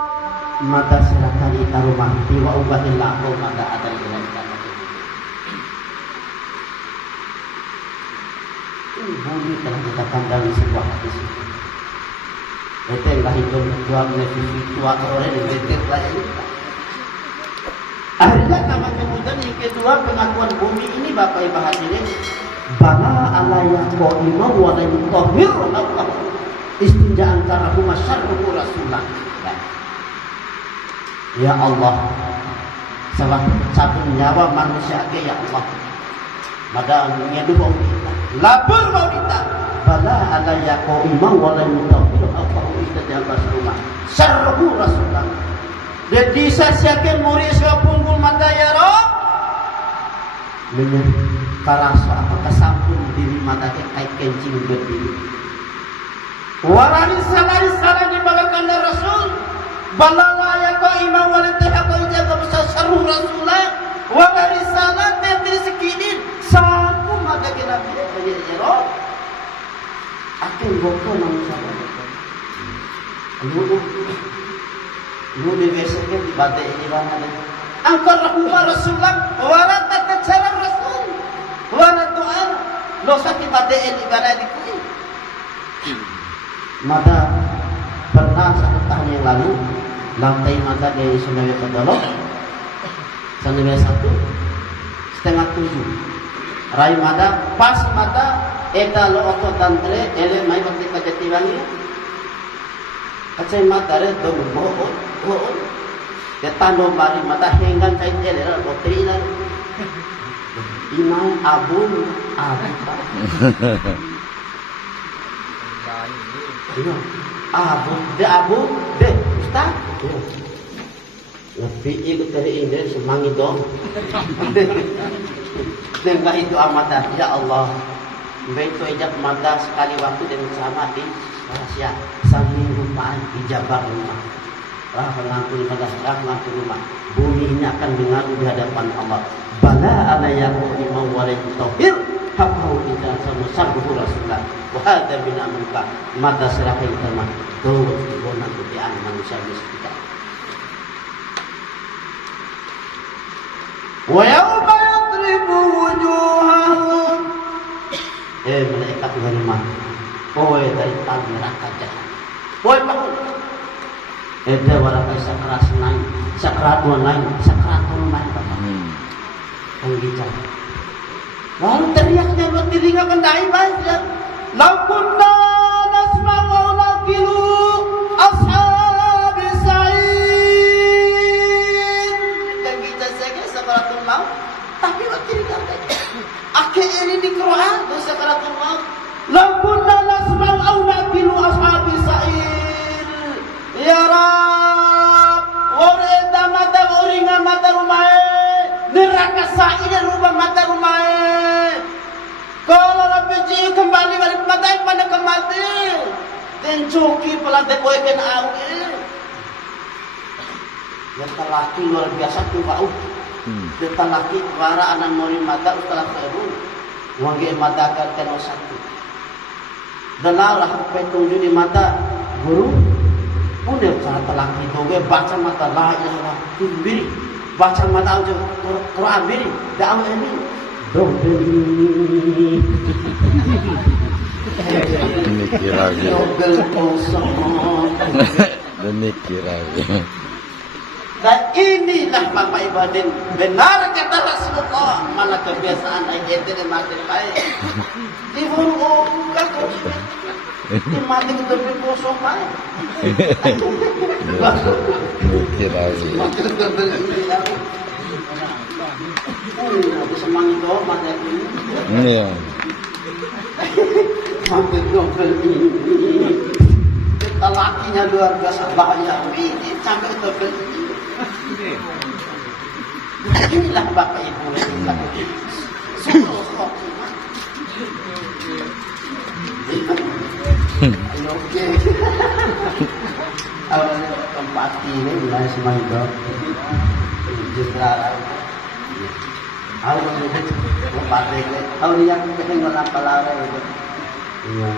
Mata silakan ita rumah wa ubahillahu mata ada ilaika. Ini bumi telah dikatakan dalam sebuah hadis. Itu yang lahir dua benefici tua orang yang betir lain. Akhirnya nama kemudian yang kedua pengakuan bumi ini Bapak Ibu hadirin bala alayah qa'imah wa la yutahhir Allah istinja'an karahu masyarruhu rasulullah. Ya Allah, salah cabut nyawa manusia ke ya Allah. Maka nyeduh mau kita, lapor mau kita. Bala ala yaqimah wa la yutahhir Allah istinja'an rasulullah. Syarruhu rasulullah. Jadi saya murid saya punggul mata ya Rob. Karasa apakah sampun diri mata ke kencing berdiri. Risalah dibawakan dari Rasul. Balala ya kau imam walidha kau jaga besar syarru Rasulullah. Wala risalah dari sekidin. Sapu mata kita dia jero. Akan bokor nama sahabat. Lu di besoknya di badai ini mana? Angkor rahmah Rasulullah. Wala tata cara Rasul. Wala doa. Dosa di badai ini badai di kuih. Mata pernah satu tahun yang lalu lantai mata dari Senawi Kedolok Senawi 1:30 Rai mata pas mata eta lo oto tantre ele mai bakti Jatiwangi acai mata re do bohon ya tando bari mata henggan cai ele ra botri la inai abu Abu deh Ustaz. Lebih ikut dari ini semangi dong. Dengan itu amata ya Allah. Baik tu ijab mata sekali waktu dan sama di rahasia sambil rupaan ijabah rumah. Rahmatu rumah. Bumi ini akan dengar di hadapan Allah. Bala alayahu imam walid tauhid. Hakau ida sama sabuhu Rasulullah. Wahada min amrika mata serakai utama tuh guna kutian manusia miskin. Wa yawma yadribu wujuhahum malaikat ghanimah. Kowe dari tangan neraka jahanam. Kowe bangun. Ada warakai sakrat naik, sakrat dua naik, sakrat naik Bapak. Yang bicara. Lalu teriaknya buat dirinya kendai banyak. Lau kunna nasma'u wa naqilu ashabi sa'id. Dan kita saja sakaratul maut. Tapi buat dirinya akhirnya ini di Quran itu sakaratul maut. Lau kunna nasma'u wa naqilu ashabi sa'id. Ya Rab, oreda mata oringa mata rumah. Neraka sa'id rubah mata rumah. Kalau Rabbi Ji kembali balik mata pada kemati, dan joki pelantai boyken awi. Yang terlaki luar biasa tuh kau. Yang terlaki para anak mori mata setelah seru, wangi mata kan satu. Dan lah petunjuk di mata guru, punya cara terlaki doge baca mata la ilaha illallah, baca mata aja Quran biri, dakwah ini. Mikir lagi. Mikir lagi. Dan inilah Bapak Ibu benar kata Rasulullah. Mana kebiasaan ayat ini mati baik. Diburu enggak kok. Mati kita berkosong baik. Mikir lagi. Mati kita berkosong. Aku semangat dong mati ini. Iya. Mati dobel ini. Kita lakinya luar biasa bahaya ini sampai dobel ini. Inilah Bapak Ibu. Oke. Awalnya tempat ini mulai semangat dong. Justru Aku lepati ke, aku yang kita ngolah palare itu. Iya,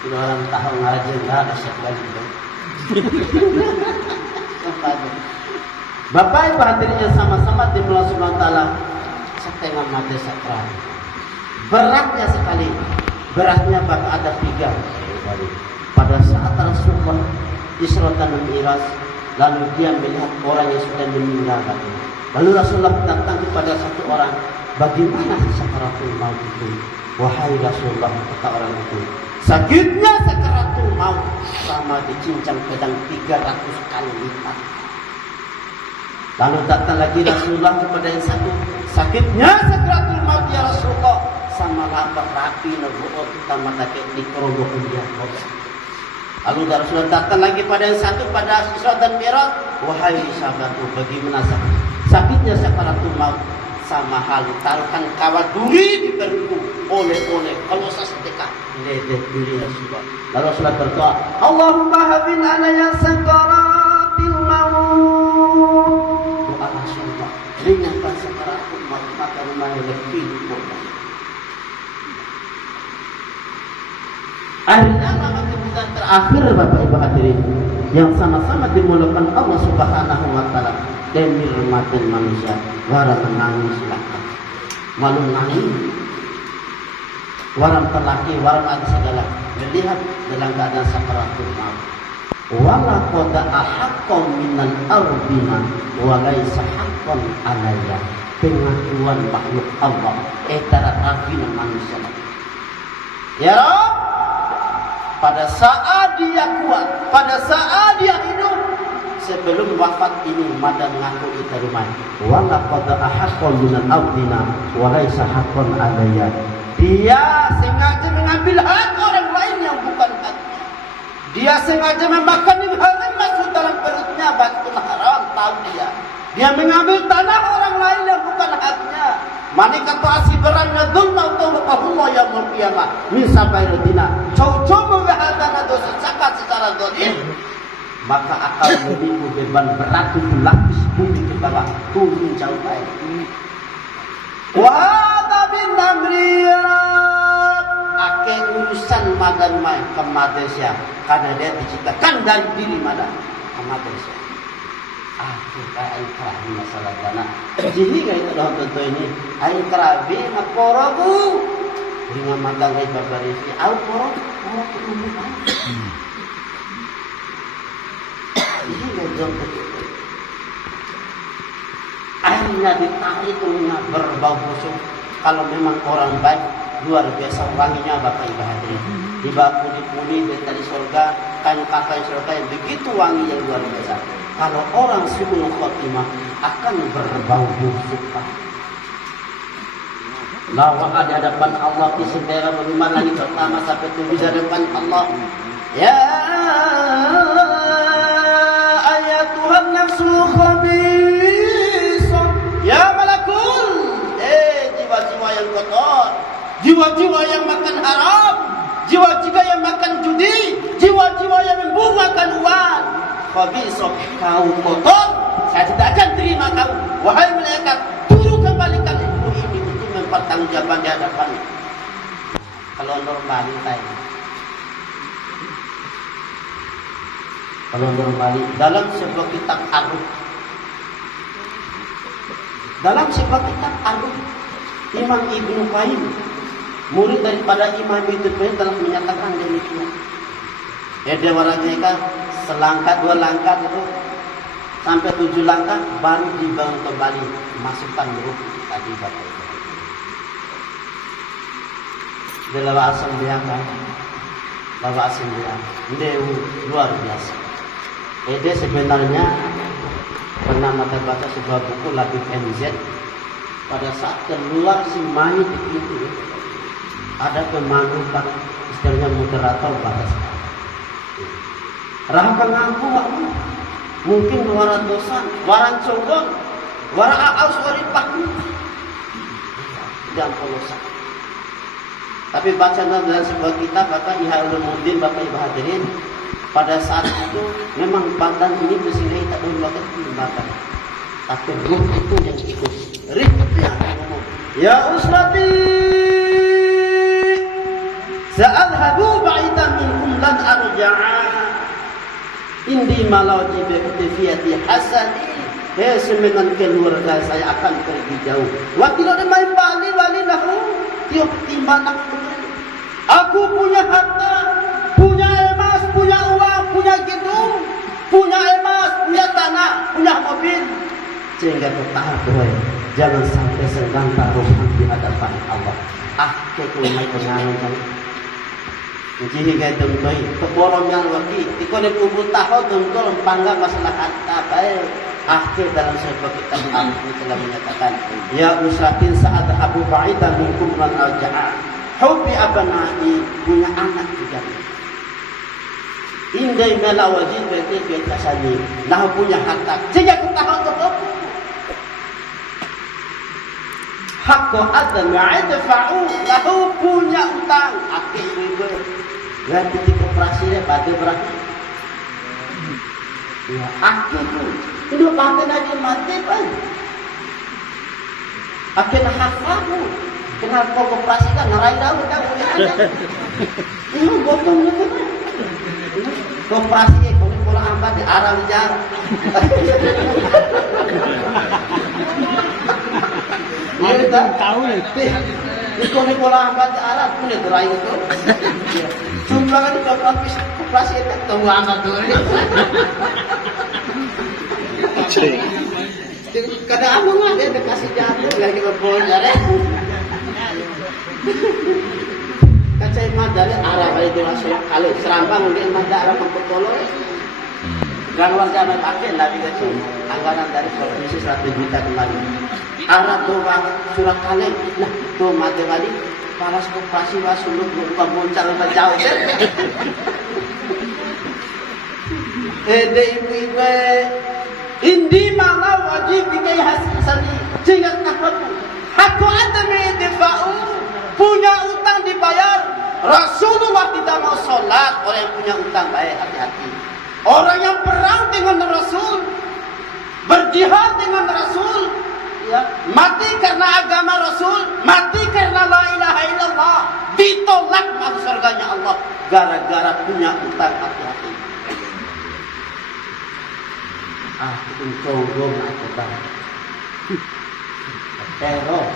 sudah orang tahu ngaji nggak ada sekali itu. Bapak Ibu hadirin sama-sama di Allah Subhanahu Wa Taala setengah mati sakral. Beratnya sekali, beratnya bakal ada 3. Pada saat Rasulullah Isra dan Mi'raj, lalu dia melihat orang yang sudah meninggal tadi. Lalu Rasulullah datang kepada satu orang, bagaimana sakaratul maut itu? Wahai Rasulullah, kata orang itu, sakitnya sakaratul maut sama dicincang pedang 300 kali lipat. Lalu datang lagi Rasulullah kepada yang satu, sakitnya sakaratul maut ya Rasulullah sama lapar rapi nabuot utama take di keronggokan dia. Lalu Rasulullah datang lagi pada yang satu pada Isra dan Mi'raj, wahai sahabatku, bagaimana sakitnya sakaratul maut sama hal taruhkan kawat duri di perutku oleh-oleh kalau saya sedekat ledet duri Rasulullah. Lalu Rasulullah berdoa, Allahumma hafin alaya sakaratil maut. Doa Rasulullah, ringankan sakaratul maut, maka rumahnya lebih mudah. Akhirnya nama kemudian terakhir Bapak Ibu hadirin yang sama-sama dimulakan Allah Subhanahu wa taala demi rahmatin manusia. Waram menangis silakan. Malu nangis. Waram terlaki, waram ada segala. Melihat dalam keadaan sakaratul maut. Wala qad ahaqqa minal ardina wa laisa haqqan alayya. Pengakuan makhluk Allah etara rafina manusia. Ya Rabb, pada saat dia kuat, pada saat dia hidup, sebelum wafat ini mada mengaku kita rumah. Wala qad ahaqqa minal ardina wa laisa haqqan alayya. Dia sengaja mengambil hak orang lain yang bukan haknya. Dia sengaja memakan yang haram masuk dalam perutnya, batul haram, tahu dia. Dia mengambil tanah orang lain yang bukan haknya. Manika ta'asibaran nadulna tawqahullah yaumul qiyamah min sabairudina. Coba menghadana dosa cakat secara dolim. Maka akan memikul beban berat itu lapis bumi ke bawah, turun jauh baik. Wahada bin Namriyat ake urusan madan mai ke Malaysia karena dia diciptakan dari diri madan ke Malaysia. Aku kayak kerabi masalah dana. Jadi kayak itu dah tentu ini. Air kerabi makorogu dengan madan kayak babarisi. Aku korog umum. Jadi kayak tentu. Akhirnya ditarik punya berbau busuk. Kalau memang orang baik luar biasa wanginya Bapak Ibu hadirin. Dibawa puli-puli dari surga, kain kakai surga yang begitu wangi yang luar biasa. Kalau orang su'ul khotimah akan berbau busuk. Lawa di hadapan Allah di sendera bagaimana lagi pertama sampai tujuh di hadapan Allah. Ya ayatuhan nafsul khabisah. Ya malakul, jiwa-jiwa yang kotor, jiwa-jiwa yang makan haram, jiwa-jiwa yang makan judi, jiwa-jiwa yang membuangkan uang. Khabisah, kau kotor, saya tidak akan terima kau. Wahai malaikat, turun kembalikan ilmu ini untuk mempertanggungjawabkan di hadapannya. Kalau normal tadi. Kalau normal dalam sebuah kitab Aruf. Dalam sebuah kitab Aruf, Imam Ibnu Qayyim, murid daripada Imam Ibnu Qayyim telah menyatakan demikian. Dia warajeka selangkah dua langkah itu sampai 7 langkah baru dibangun kembali masukkan ruh tadi Bapak Ibu. Delawa asam dia kan, lawa asam dia, dewu luar biasa. Dia sebenarnya pernah mata baca sebuah buku Labib MZ. Pada saat keluar si Mani itu ada pemanutan istilahnya moderator pada sekarang. Rahaka ngaku makmu mungkin waran dosa, waran congong, waran aus waripakmu dan polosa. Tapi baca dalam sebuah kitab kata Ihya Ulumuddin Bapak Ibu hadirin, pada saat itu memang badan ini bersirai tak boleh lakukan badan, tapi ruh itu yang ikut. Ruh itu yang ngomong. Ya usrati, sa'adhabu ba'idan minkum lan arja'a. Indi malauji bi'utifiyati hasani. Semenang keluarga saya akan pergi jauh. Waktu ada main bali lahu. Tiap timbangan. Aku punya harta, punya emas, punya uang, punya gedung, punya emas, punya tanah, punya mobil. Sehingga bertahap boy. Jangan sampai sedang taruhan di hadapan Allah. Kekulmai pengangan. Jadi kayak dengkoi, keborong yang waki, ikut kubur tahu dengkol pangga masalah harta baik. Akhir dalam sebuah kitab Al-Quran telah menyatakan, ya usratin saat Abu Ba'idah minkum man al-ja'a, hubi abanai punya anak juga. Indai melawajib beti kasani, nah punya harta. Jika ketahuan Hakku adam idfa'u lahu punya utang. Akeh ibu. Berarti di koperasinya pada berapa? Ya, akeh tu. Itu pakai aja mati pan. Akeh hak kamu. Kenapa koperasi kan narai dah kita boleh ada. Ini gotong gitu. Koperasi boleh pola ambat di arah lijar. Dia tak tahu ni. Ikut ni pola ambat di arah pun dia terai itu. Jumlah kan koperasi itu tunggu ambat tu. Kadang abang ada kasih jatuh lagi berbohong ada. Kacai madari arah balik di masuk kalau serambang mungkin madari arah pempetolo. Gangguan jangan pakai lagi kacau. Anggaran dari provinsi 100 juta kembali. Arah tu surat kalian, nah tu madari palas koperasi wasul lupa boncang jauh kan. Ede ibu indi mana wajib bikai hasil jangan takut. Hakku ada medifa'u punya utang dibayar. Rasulullah tidak mau sholat. Orang yang punya utang baik hati-hati. Orang yang perang dengan Rasul, berjihad dengan Rasul, ya, mati karena agama Rasul, mati karena la ilaha illallah, ditolak masuk surganya Allah gara-gara punya utang. Hati-hati. Untung aku tahu. Teror.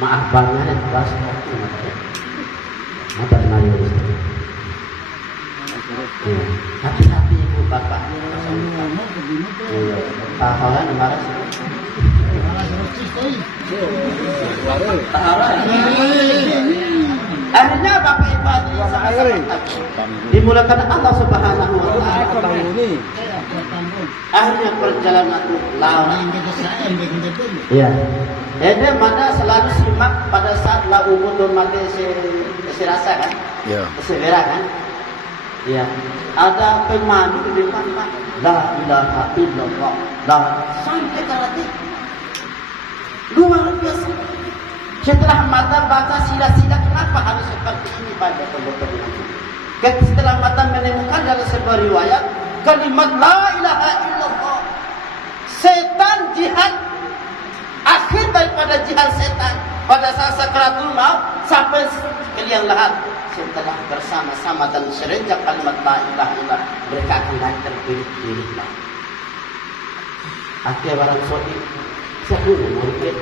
Maaf banget bahas waktu macam. Apa namanya? Hati-hati ibu bapak. Tahalan marah. Tahalan. Akhirnya bapak ibu dimulakan Allah Subhanahu wa taala. Akhirnya perjalanan itu lama. Ya. Ada mana selalu simak pada saat la umur mati si rasa kan? Ya. Severa kan? Ya. Ada pemandu di depan Pak. La ilaha illallah. La sampai karate. Luar biasa. Setelah mata baca sila-sila kenapa harus seperti ini pada pembukaan ini? Setelah mata menemukan dalam sebuah riwayat kalimat la ilaha illallah, setan jihad, akhir daripada jihad setan pada saat sakaratul maut sampai ke liang lahat. Setelah bersama-sama dan serenjak kalimat la ilaha illallah, mereka akan naik terpilih-pilih. Akhirnya barang sodi sepuluh murid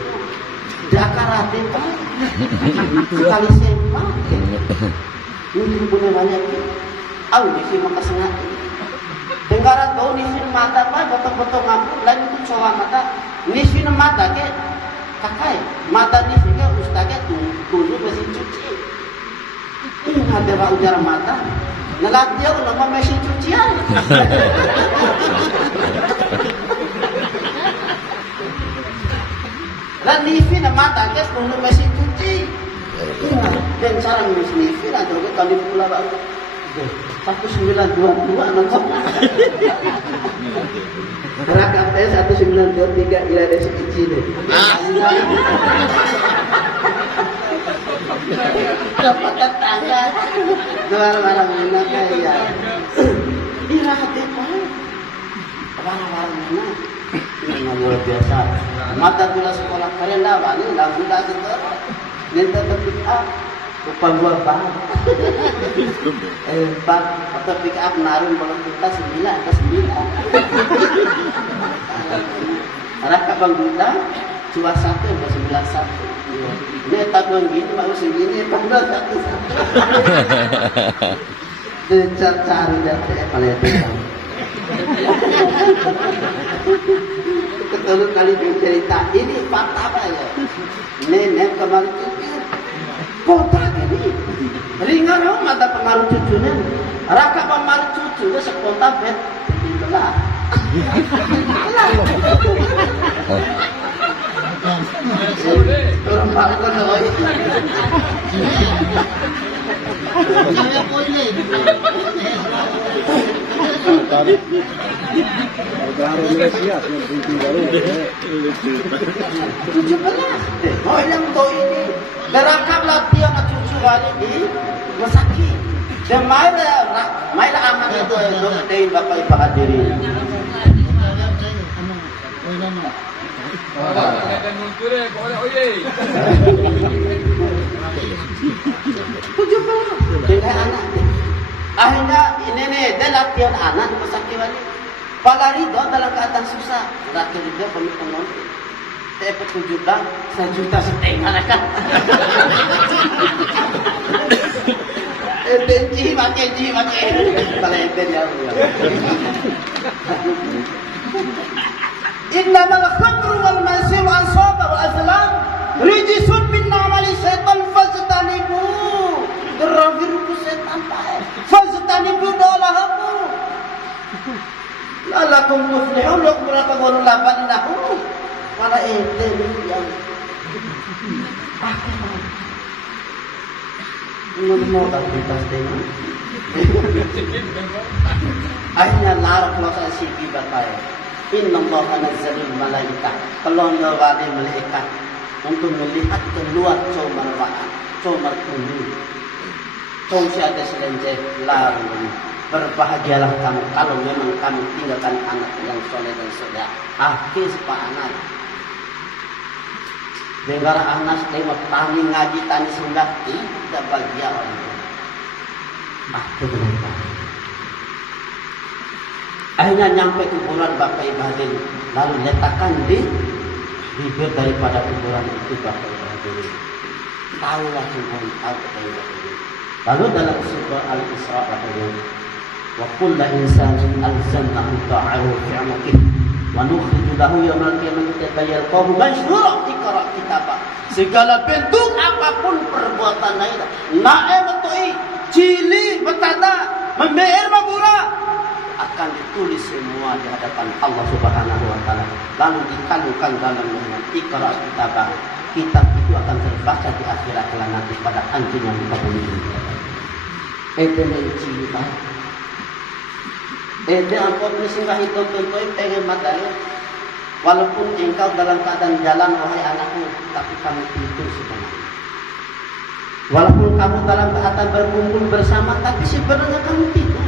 Jakarta sekali sembah ini punya banyak au di sini maka sengat dengaran bau di sini mata apa betul-betul ngampun lain itu cowok mata di sini mata ke kakai mata di sini ustaznya tunduk mesin cuci ini ada ujar mata ngelak dia nama mesin cucian. Dan livi nama takes untuk mesin cuci. Dan cara mesin livi atau kali pula baru 1922 nonton. Rakam saya 1923 ila desi kecil. Dapat tetangga. Barang-barang mana kaya. Ira hati apa? Barang-barang mana? Ini luar biasa. Mata gula sekolah kalian dah balik, dah gula kita. Nanti pick up, lupa gua bang. Bang, atau pick up narung kalau kita 9 ke 9. Raka bang gula, cua 1 ke 91. Ini tak bang gini, baru segini, tambah 1. Cari data paling penting. Ketelur kali cerita ini fakta apa ya? Nenek kemarin cucu, kota ini ringan loh mata pengaruh cucunya. Raka pengaruh cucu itu sekota bet belah. Orang balkon loh. Saya boleh. Oh yang to ini derakam latihan cucu kali di Masaki. Dan maila aman itu dari Bapak Ibu hadirin. Dengan anak. Akhirnya ini nih dia latihan anak di Masaki kali. Palari doang dalam keadaan susah. Latihan dia penuh. Dapat 7 juta, 1,5 juta kan. Ji pakai. Kalau ente dia. Innamal khamru wal maisir wal ansab wal azlam rijsun min amali syaitan fajtanibu. Deraviru setan pae. Fajtanibu dalahamu. Lalakum tuflihun wa qurata qulul laban nahu. Para ente yang mau tapi pasti akhirnya larang kalau si bapak Inna Allah nazzalul malaikah kalau nawari malaikat untuk melihat keluar comar kundu si ada selenjeh larang berbahagialah kamu kalau memang kamu tinggalkan anak yang soleh dan soleh akhir sepanjang dengar anak tengok tani ngaji tani sundak tidak bahagia orang itu. Itu kenapa? Akhirnya nyampe kuburan Bapak Ibu hadirin, lalu letakkan di bibir daripada kuburan itu Bapak Ibu hadirin. Tahulah tentang apa yang itu. Lalu dalam surah Al-Isra katanya, wa kullu insanin alzamnahu ta'ahu fi 'amaqihi wa nukhriju lahu yawmal qiyamati kitaban yalqahu manshura iqra kitabah. Segala bentuk apapun perbuatan lain nae betoi cili betata membeer mabura akan ditulis semua di hadapan Allah Subhanahu wa taala, lalu dikandungkan dalam iqra kitabah. Kitab itu akan terbaca di akhirat kelak nanti pada anjing yang muka bumi ini. Ente cili pak. Ente angkot ni singgah hitung tuntui pengen matanya. Walaupun engkau dalam keadaan jalan wahai anakku, tapi kamu tidur sebenarnya. Walaupun kamu dalam keadaan berkumpul bersama, tapi sebenarnya kamu tidur.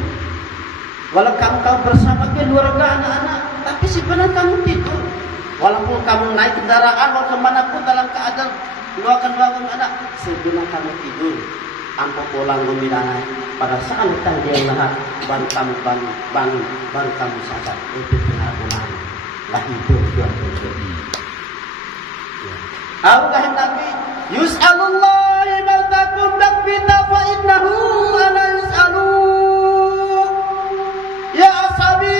Walaupun kamu bersama keluarga anak-anak, tapi sebenarnya kamu tidur. Walaupun kamu naik kendaraan mau kemanapun dalam keadaan luakan bangun anak, sebenarnya kamu tidur. Ampun pulang gembira pada saat dia lahat baru kamu bangun, baru kamu sadar itu benar-benar lah hidup dia terjadi. Allahumma nabi yus'alullah ma takum dakbita fa innahu ala yus'alu ya ashabi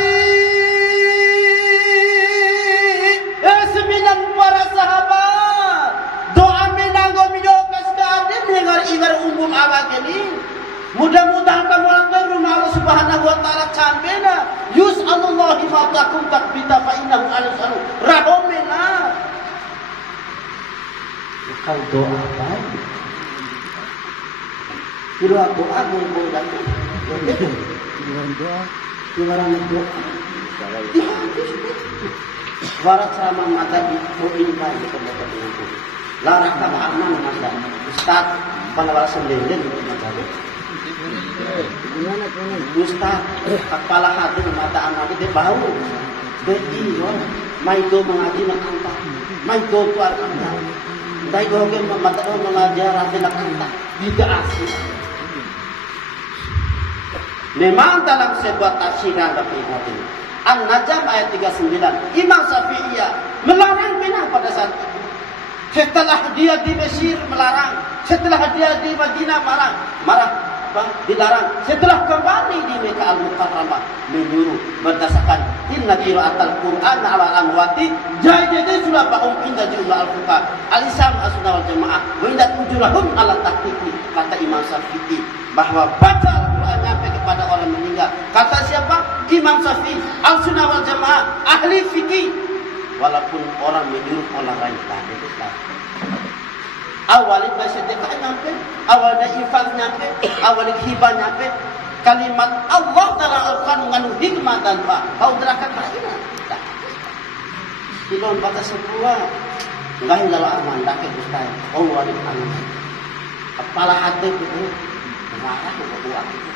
sembilan para sahabat doa menanggo midokas kadin dengar ibar umum awak ini. Mudah-mudahan kamu lantai rumah Allah Subhanahu wa taala campena yus'alullahi ma takum takbita fa innahu al-salu rahomena. Kau doa apa? Kira doa mau datang. Kira doa. Warat sama mata di poinkan di tempat itu. Larang kamu aman masa Ustaz panawala sendiri mata. Ustaz kepala hati mata anak dia bau. Jadi maito mengaji nak antak. Maito keluar antak. Dai goge mata mengajar hati nak antak. Tidak asik. Memang dalam sebuah tafsiran Bapak Ibu An-Najm ayat 39 Imam Syafi'iyah melarang bina pada saat itu. Setelah dia di Mesir melarang, setelah dia di Madinah marah dilarang, setelah kembali di Mekah Al-Mukarramah menyuruh berdasarkan inna qira'atal Qur'an 'ala al-amwati jadi sudah ba'um inda jumlah al-fuqaha al-islam as-sunnah wal jamaah wa inda tujurahum 'ala tahqiqi. Kata Imam Syafi'i bahwa baca Al-Quran sampai kepada orang meninggal. Kata siapa? Imam Syafi'i al-sunnah wal jamaah ahli fikih. Walaupun orang menyuruh orang lain tadi itu awalnya bersedekah nyampe, awalnya infak nyampe, awalnya hibah nyampe. Kalimat Allah dalam Al-Quran mengandung hikmah dan doa. Kau deraka kainah. Ilon batas sebuah. Enggak lalu aman, dake bustai. Oh, adik aman. Kepala hati itu marah ke buat itu.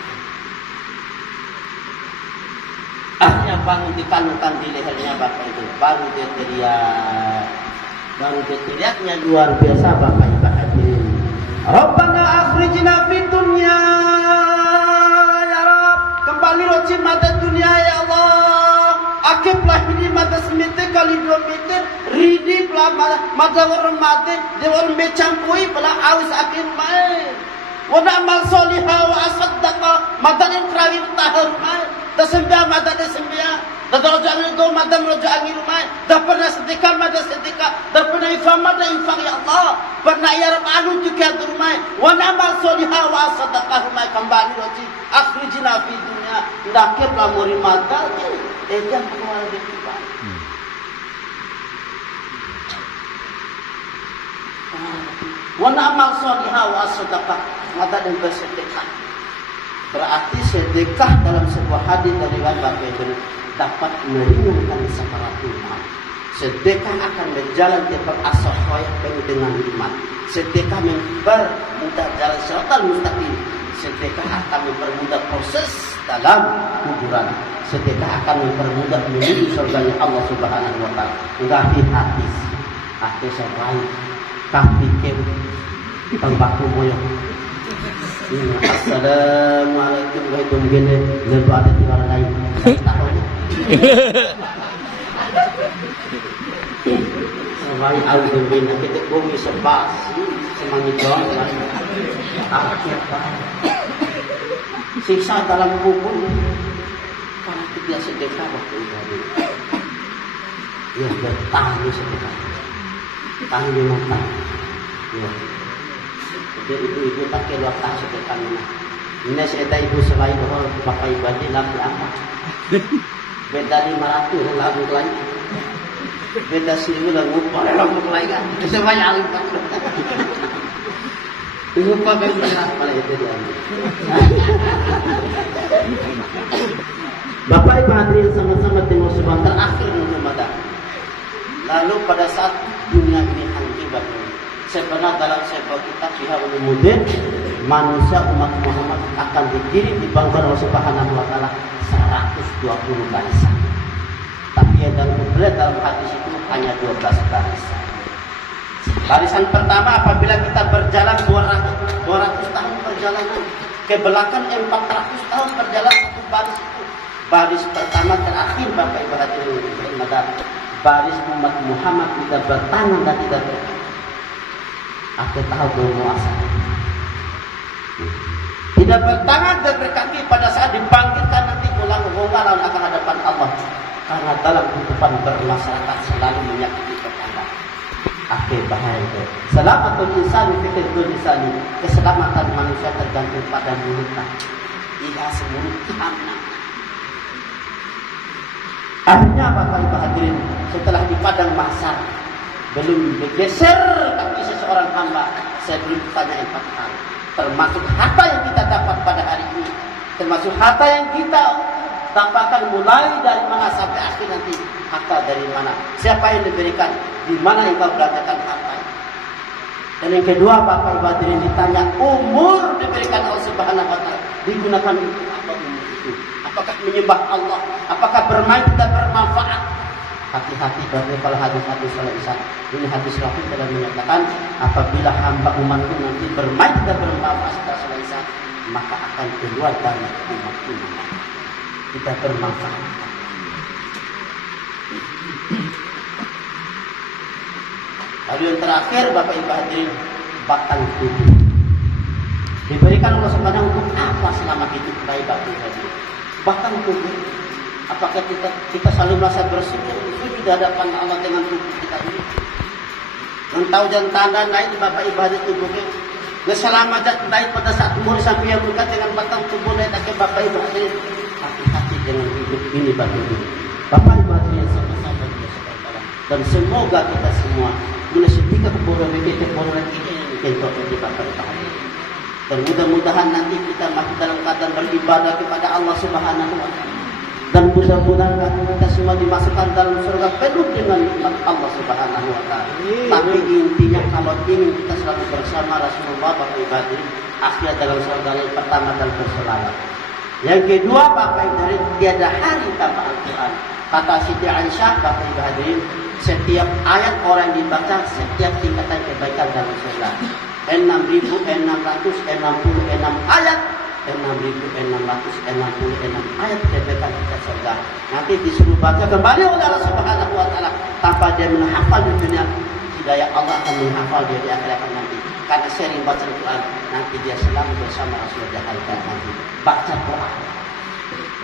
Akhirnya bangun dikanukan di lehernya bapak itu. Baru dia teriak. Baru dia teriaknya luar biasa bapak ibu hadirin. Rabbana akhrijna fid dunya ya Rabb. Kembali roci mata dunia ya Allah. Akiplah ini mata semite kali 2 meter. Ridi pelah mata orang mati. Dia orang mecampui pelah awis akhir main. Wana amal solihah wa asaddaqa. Mata yang terawih tahun main. Tersembia mata tersembia. Dan roja angin itu mata meroja angin rumah. Dan pernah sedekah mata sedekah. Dan pernah infak mata infak ya Allah. Pernah ya Rabb anu tukiat rumah. Wana amal solihah wa asaddaqa rumah. Kembali roji. Akhrijna fi dunya. Ndakiplah muri mata. Jangan keluar dari kita. Wana amal solihah wa asaddaqa. Mata dan bersedekah. Berarti sedekah dalam sebuah hadis dari Bapak itu dapat meringankan sakaratul maut. Sedekah akan berjalan tepat as-sahwayah penuh dengan iman. Sedekah mempermudah jalan siratal mustaqim. Sedekah akan mempermudah proses dalam kuburan. Sedekah akan mempermudah menuju surganya Allah Subhanahu wa taala. Ngahi hadis. Hati sebaik kaki kem tembaku moyong. Assalamualaikum warahmatullahi wabarakatuh. Lepas ada di orang lain. Sebaik alhamdulillah kita bumi sebas semangat doang. Akhir siksa dalam kubur. Karena kita sedekah waktu itu. Ya bertanggung sedekah. Tanggung mata. Ya. Jadi ibu-ibu tak keluar tak sedekah mana. Ini saya ibu selain orang bapak ibadah lagu apa? Beda 500 lagu lain. Beda 1000 lagu lain kan. Semuanya alim tak. Lupa beda apa itu dia. Bapak ibu hadirin sama-sama tengok sebentar akhir Ramadan. Lalu pada saat dunia ini hancur sebenarnya dalam sebuah kitab Syiar Ulumuddin manusia umat Muhammad akan dikirim di bangsa Allah Subhanahu wa taala 120 barisan. Tapi yang dalam hadis itu hanya 12 barisan. Barisan pertama apabila kita berjalan 200 tahun perjalanan ke belakang 400 tahun berjalan satu baris itu. Baris pertama terakhir Bapak Ibu hadirin baris umat Muhammad tidak bertangan dan tidak berkaki. Aku tahu bermuasa. Tidak bertangan dan berkaki pada saat dibangkitkan nanti pulang bongkaran akan hadapan Allah. Karena dalam kehidupan bermasyarakat selalu menyakiti tetangga. Akhir bahaya itu. Selamatul insani fikirul insani. Keselamatan manusia tergantung pada mulutnya. Ia semulut anak. Akhirnya Bapak Ibu hadirin setelah di padang mahsyar belum bergeser kaki seseorang hamba, saya belum tanya 4 hal. Termasuk harta yang kita dapat pada hari ini, termasuk harta yang kita dapatkan mulai dari mana sampai akhir nanti. Harta dari mana? Siapa yang diberikan? Di mana engkau belanjakan harta? Dan yang kedua Bapak Ibu hadirin ditanya umur diberikan Allah Subhanahu wa taala digunakan untuk apa umur itu? Apakah menyembah Allah? Apakah bermain tidak bermanfaat? Hati-hati dari kalau hadis-hadis Islam. Ini hadis Rasul telah menyatakan apabila hamba umatku nanti bermain tidak bermanfaat setelah selesai, maka akan keluar dari umatku tidak bermanfaat. Lalu yang terakhir Bapak Ibu hadirin batang tubuh. Diberikan Allah Subhanahu untuk apa selama hidup baik Bapak Ibu hadirin? Batang tubuh. Apakah kita selalu merasa bersyukur di hadapan Allah dengan tubuh kita ini? Yang tahu dan tanda naik Bapak Ibu hadirin tubuhnya. Keselamatan naik pada saat umur sampai yang bukan dengan batang tubuh naik ke Bapak Ibu hadirin. Hati-hati dengan hidup ini Bapak Ibu. Bapak Ibu hadirin sama-sama dan semoga kita semua menasihkan kepada kita ini untuk Bapak Ibu hadirin. Dan mudah-mudahan nanti kita masih dalam keadaan beribadah kepada Allah Subhanahu wa taala. dan mudah-mudahan kita semua dimasukkan dalam surga penuh dengan nikmat Allah Subhanahu wa taala. Tapi intinya kalau ingin kita selalu bersama Rasulullah Bapak Ibu hadirin, akhir dalam surga yang pertama dan berselamat. Yang kedua Bapak Ibu hadirin, tiada hari tanpa Al-Quran. Kata Siti Aisyah Bapak Ibu hadirin, setiap ayat orang dibaca setiap tingkatan kebaikan dalam surga. 6.666 ayat, 6.666 ayat kebaikan kita surga. Nanti disuruh baca kembali oleh Allah Subhanahu wa taala tanpa dia menghafal di dunia. Hidayah Allah akan menghafal dia di akhirat nanti. Karena sering baca Al-Quran, nanti dia selalu bersama Rasulullah di akhirat nanti. Baca Quran.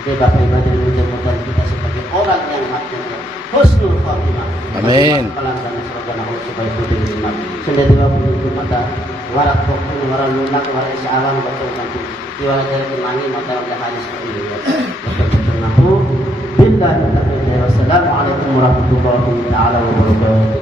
Jadi Bapak Ibu hadirin, mudah-mudahan kita sebagai orang yang mati husnul khatimah. Amin. Sudah dua puluh mata warak pokok warak lunak warak isyawan betul nanti diwarak dari kemangi mata udah hari seperti ini. Betul-betul nahu. Billahi taufiq. Wassalamualaikum warahmatullahi taala wabarakatuh.